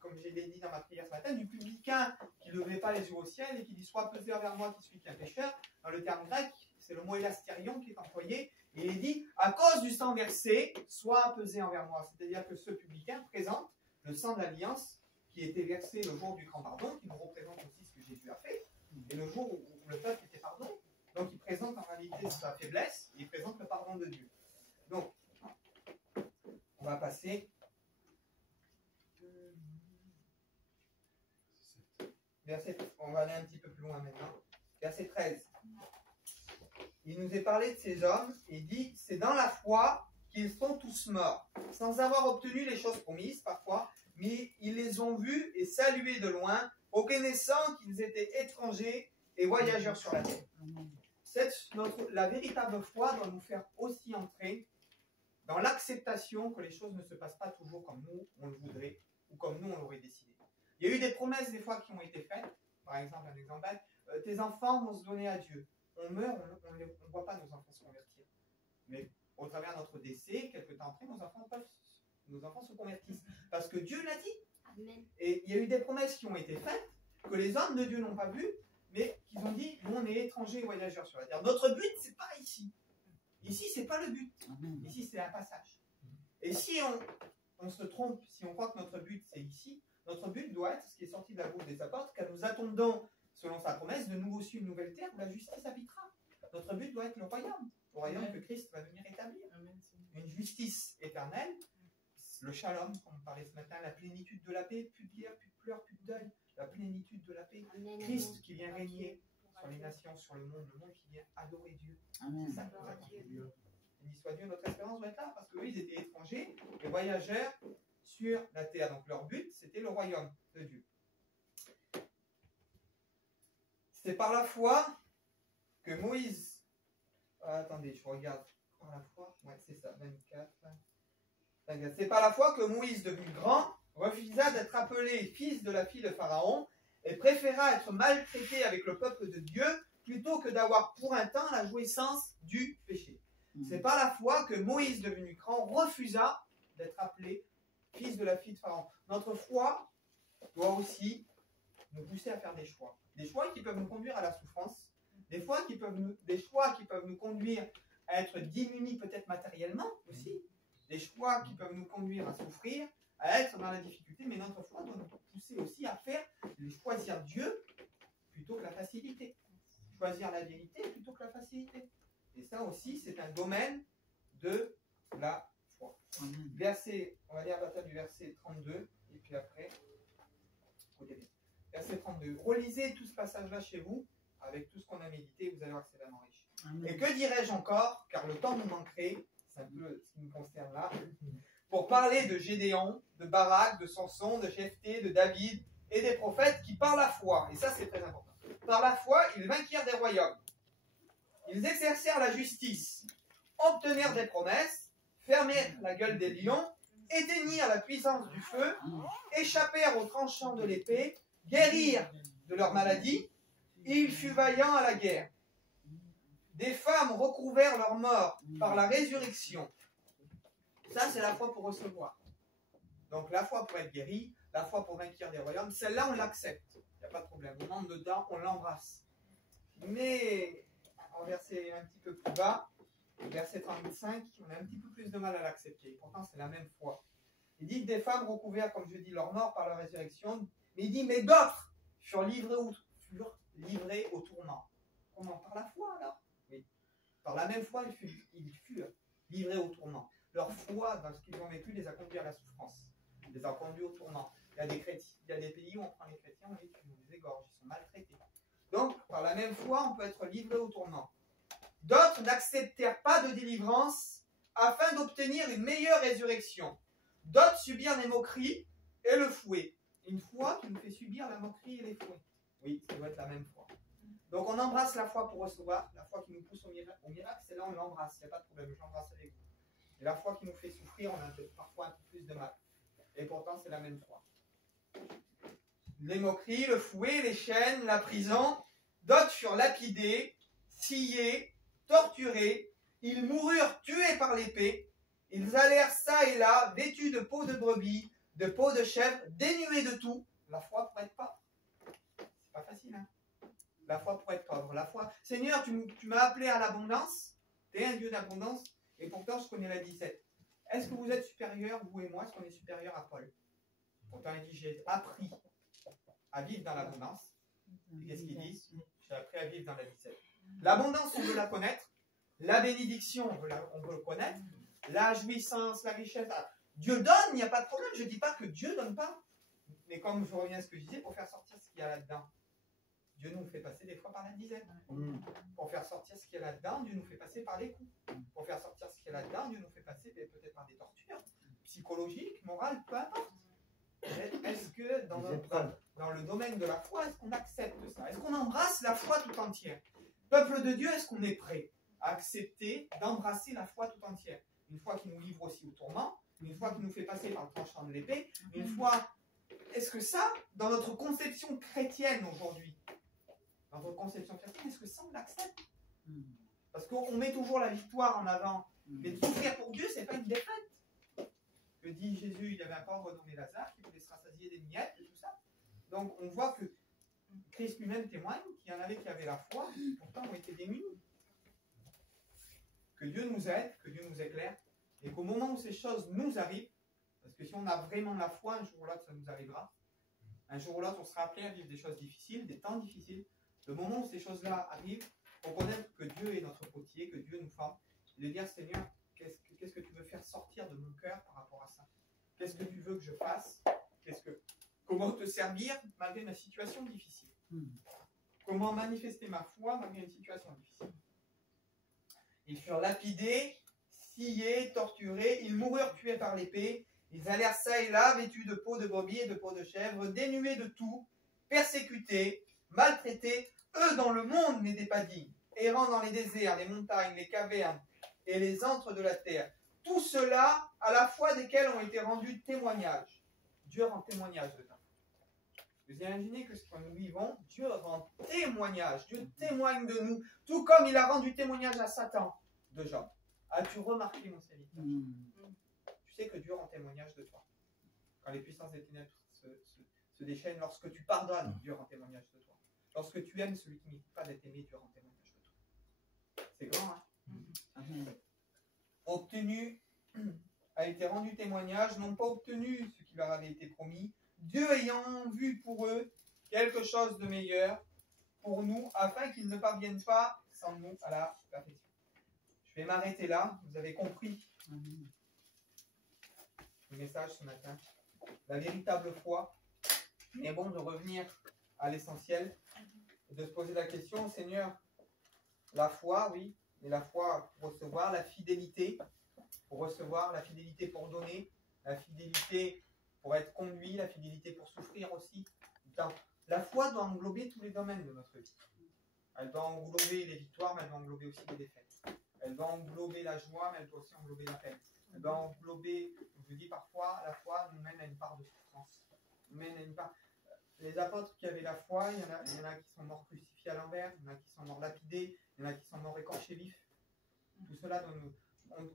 comme je l'ai dit dans ma prière ce matin, du publicain qui ne levait pas les yeux au ciel et qui dit « Sois pesé envers moi qui suis qu'un pécheur ». Dans le terme grec, c'est le mot élastérion qui est employé. Et il dit « À cause du sang versé, sois pesé envers moi ». C'est-à-dire que ce publicain présente le sang de l'alliance qui était versé le jour du grand pardon, qui nous représente aussi ce que Jésus a fait, et le jour où le peuple était pardonné. Donc il présente en réalité sa faiblesse, et il présente le pardon de Dieu. Donc, on va passer... on va aller un petit peu plus loin maintenant. Verset 13. Il nous est parlé de ces hommes, et il dit, c'est dans la foi qu'ils sont tous morts, sans avoir obtenu les choses promises parfois, mais ils les ont vus et salués de loin, reconnaissant qu'ils étaient étrangers et voyageurs sur la terre. La véritable foi doit nous faire aussi entrer dans l'acceptation que les choses ne se passent pas toujours comme nous on le voudrait, ou comme nous on l'aurait décidé. Il y a eu des promesses des fois qui ont été faites, par exemple, un exemple, tes enfants vont se donner à Dieu. On meurt, on ne voit pas nos enfants se convertir. Mais au travers de notre décès, quelques temps après, nos enfants se convertissent. Parce que Dieu l'a dit. Amen. Et il y a eu des promesses qui ont été faites, que les hommes de Dieu n'ont pas vues, mais qu'ils ont dit, nous on est étrangers et voyageurs sur la terre. Notre but, c'est pas ici. Ici, c'est pas le but. Ici, c'est un passage. Et si on se trompe, si on croit que notre but, c'est ici, notre but doit être, ce qui est sorti de la bouche des apôtres, car nous attendons, selon sa promesse, de nouveau aussi une nouvelle terre où la justice habitera. Notre but doit être le royaume que Christ va venir établir. Une justice éternelle, le shalom, comme on parlait ce matin, la plénitude de la paix, plus de guerre, plus de pleurs, plus de deuil, la plénitude de la paix. Christ qui vient régner sur les nations, sur le monde qui vient adorer Dieu. C'est ça que nous attendons. Béni soit Dieu, notre espérance doit être là, parce qu'eux, ils étaient étrangers et voyageurs sur la terre. Donc leur but, c'était le royaume de Dieu. C'est par la foi que Moïse... attendez, je regarde. Par la foi, ouais, c'est ça, 24. C'est par la foi que Moïse, devenu grand, refusa d'être appelé fils de la fille de Pharaon et préféra être maltraité avec le peuple de Dieu plutôt que d'avoir pour un temps la jouissance du péché. C'est par la foi que Moïse, devenu grand, refusa d'être appelé fils de la fille de Pharaon. Notre foi doit aussi nous pousser à faire des choix. Des choix qui peuvent nous conduire à la souffrance, des choix qui peuvent nous conduire à être démunis peut-être matériellement aussi, des choix qui peuvent nous conduire à souffrir, à être dans la difficulté, mais notre foi doit nous pousser aussi à faire Mais choisir Dieu plutôt que la facilité. Choisir la vérité plutôt que la facilité. Et ça aussi, c'est un domaine de la foi. Verset, on va lire à partir du verset 32, et puis après, verset 32. Relisez tout ce passage-là chez vous, avec tout ce qu'on a médité, vous allez voir que c'est vraiment riche. Et que dirais-je encore, car le temps nous manquerait, c'est un peu ce qui nous concerne là, pour parler de Gédéon, de Barak, de Samson, de Jephthé, de David et des prophètes qui, par la foi, et ça c'est très important, par la foi, ils vainquirent des royaumes. Ils exercèrent la justice, obtenirent des promesses, fermèrent la gueule des lions, éteignirent la puissance du feu, échappèrent aux tranchants de l'épée, guérirent de leur maladie, et il fut vaillant à la guerre. Des femmes recouvrèrent leur mort par la résurrection. Ça, c'est la foi pour recevoir. Donc la foi pour être guéri, la foi pour vainquir des royaumes, celle-là, on l'accepte. Il n'y a pas de problème. On entre dedans, on l'embrasse. Mais, en verset un petit peu plus bas, verset 35, on a un petit peu plus de mal à l'accepter. Pourtant, c'est la même foi. Il dit que des femmes recouvrèrent, comme je dis, leur mort par la résurrection. Mais il dit, mais d'autres furent livrés au tourment. Comment? Par la foi, alors? Oui. Par la même foi, ils furent livrés au tourment. Leur foi, dans ce qu'ils ont vécu, les a conduits à la souffrance. Les a conduits au tourment. Il y a des pays où on prend les chrétiens, on les tue, on les égorge, ils sont maltraités. Donc, par la même foi, on peut être livré au tourment. D'autres n'acceptèrent pas de délivrance afin d'obtenir une meilleure résurrection. D'autres subirent les moqueries et le fouet. Une foi qui nous fait subir la moquerie et les fouets. Oui, ça doit être la même foi. Donc on embrasse la foi pour recevoir, la foi qui nous pousse au miracle, c'est là on l'embrasse, il n'y a pas de problème, je l'embrasse avec vous. Et la foi qui nous fait souffrir, on a parfois un peu plus de mal. Et pourtant c'est la même foi. Les moqueries, le fouet, les chaînes, la prison, d'autres furent lapidés, sciés, torturés, ils moururent tués par l'épée, ils allèrent ça et là, vêtus de peau de brebis, de peau de chèvre, dénués de tout. La foi pour être pauvre. C'est pas facile, hein. La foi pour être pauvre. La foi. Seigneur, tu m'as appelé à l'abondance. Tu es un Dieu d'abondance. Et pourtant, je connais la 17. Est-ce que vous êtes supérieurs, vous et moi, est-ce qu'on est supérieurs à Paul? Pourtant, il dit, j'ai appris à vivre dans l'abondance. Et qu'est-ce qu'il dit? J'ai appris à vivre dans la 17. L'abondance, on veut la connaître. La bénédiction, on veut le connaître. La jouissance, la richesse. Dieu donne, il n'y a pas de problème. Je ne dis pas que Dieu ne donne pas. Mais comme je reviens à ce que je disais, pour faire sortir ce qu'il y a là-dedans, Dieu nous fait passer des fois par la dizaine. Pour faire sortir ce qu'il y a là-dedans, Dieu nous fait passer par les coups. Pour faire sortir ce qu'il y a là-dedans, Dieu nous fait passer peut-être par des tortures psychologiques, morales, peu importe. Est-ce que dans le domaine de la foi, est-ce qu'on accepte ça? Est-ce qu'on embrasse la foi tout entière? Peuple de Dieu, est-ce qu'on est prêt à accepter d'embrasser la foi tout entière? Une foi qui nous livre aussi au tourment, une foi qui nous fait passer par le tranchant de l'épée, une foi... Est-ce que ça, dans notre conception chrétienne aujourd'hui, dans votre conception chrétienne, est-ce que ça on l'accepte? Parce qu'on met toujours la victoire en avant. Mais de souffrir pour Dieu, c'est pas une défaite. Que dit Jésus, il y avait un pauvre nommé Lazare qui voulait se rassasier des miettes et tout ça. Donc on voit que Christ lui-même témoigne qu'il y en avait qui avaient la foi, pourtant ont été démunis. Que Dieu nous aide, que Dieu nous éclaire, et qu'au moment où ces choses nous arrivent, parce que si on a vraiment la foi, un jour ou l'autre, ça nous arrivera. Un jour ou l'autre, on sera appelé à vivre des choses difficiles, des temps difficiles. Le moment où ces choses-là arrivent, il faut connaître que Dieu est notre potier, que Dieu nous forme, et de dire, Seigneur, qu'est-ce que tu veux faire sortir de mon cœur par rapport à ça? Qu'est-ce que tu veux que je fasse? Comment te servir malgré ma situation difficile? Comment manifester ma foi malgré une situation difficile? Ils furent lapidés, sciés, torturés, ils moururent tués par l'épée. Ils allèrent ça et là, vêtus de peau de brebis et de peau de chèvre, dénués de tout, persécutés, maltraités, eux dont le monde n'était pas digne, errant dans les déserts, les montagnes, les cavernes et les antres de la terre. Tout cela à la fois desquels ont été rendus témoignages. Dieu rend témoignage de ça. Vous imaginez que ce que nous vivons, Dieu rend témoignage. Dieu témoigne de nous, tout comme il a rendu témoignage à Satan de Job. As-tu remarqué, mon serviteur? Tu sais que Dieu rend témoignage de toi. Quand les puissances des ténèbres se déchaînent, lorsque tu pardonnes, Dieu rend témoignage de toi. Lorsque tu aimes celui qui ne mérite pas d'être aimé, Dieu rend témoignage de toi. C'est grand, hein? Obtenu, a été rendu témoignage, n'ont pas obtenu ce qui leur avait été promis. Dieu ayant vu pour eux quelque chose de meilleur pour nous, afin qu'ils ne parviennent pas sans nous à la perfection. Je vais m'arrêter là. Vous avez compris le message ce matin. La véritable foi. Il est bon de revenir à l'essentiel et de se poser la question, Seigneur, la foi, oui, mais la foi pour recevoir, la fidélité pour donner, la fidélité pour être conduit, la fidélité pour souffrir aussi. Donc, la foi doit englober tous les domaines de notre vie. Elle doit englober les victoires, mais elle doit englober aussi les défaites. Elle doit englober la joie, mais elle doit aussi englober la peine. Elle doit englober, je dis parfois, la foi nous mène à une part de souffrance. Nous mène à une part. Les apôtres qui avaient la foi, il y en a qui sont morts crucifiés à l'envers, il y en a qui sont morts lapidés, il y en a qui sont morts écorchés vifs. Tout cela,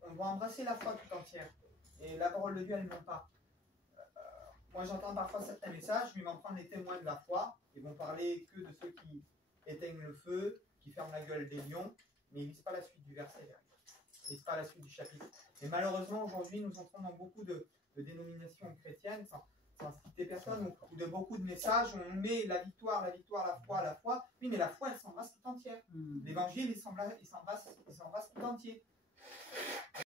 on doit embrasser la foi tout entière. Et la parole de Dieu, elle ne ment pas. Moi, j'entends parfois certains messages, mais ils vont prendre les témoins de la foi, ils vont parler que de ceux qui éteignent le feu, qui ferment la gueule des lions, mais ils ne lisent pas la suite du verset derrière. Ils ne lisent pas la suite du chapitre. Et malheureusement, aujourd'hui, nous entrons dans beaucoup de dénominations chrétiennes, sans citer personne, ou de beaucoup de messages où on met la victoire, la foi. Oui, mais la foi, elle s'embrasse tout entière. L'évangile, il s'embrasse tout entier.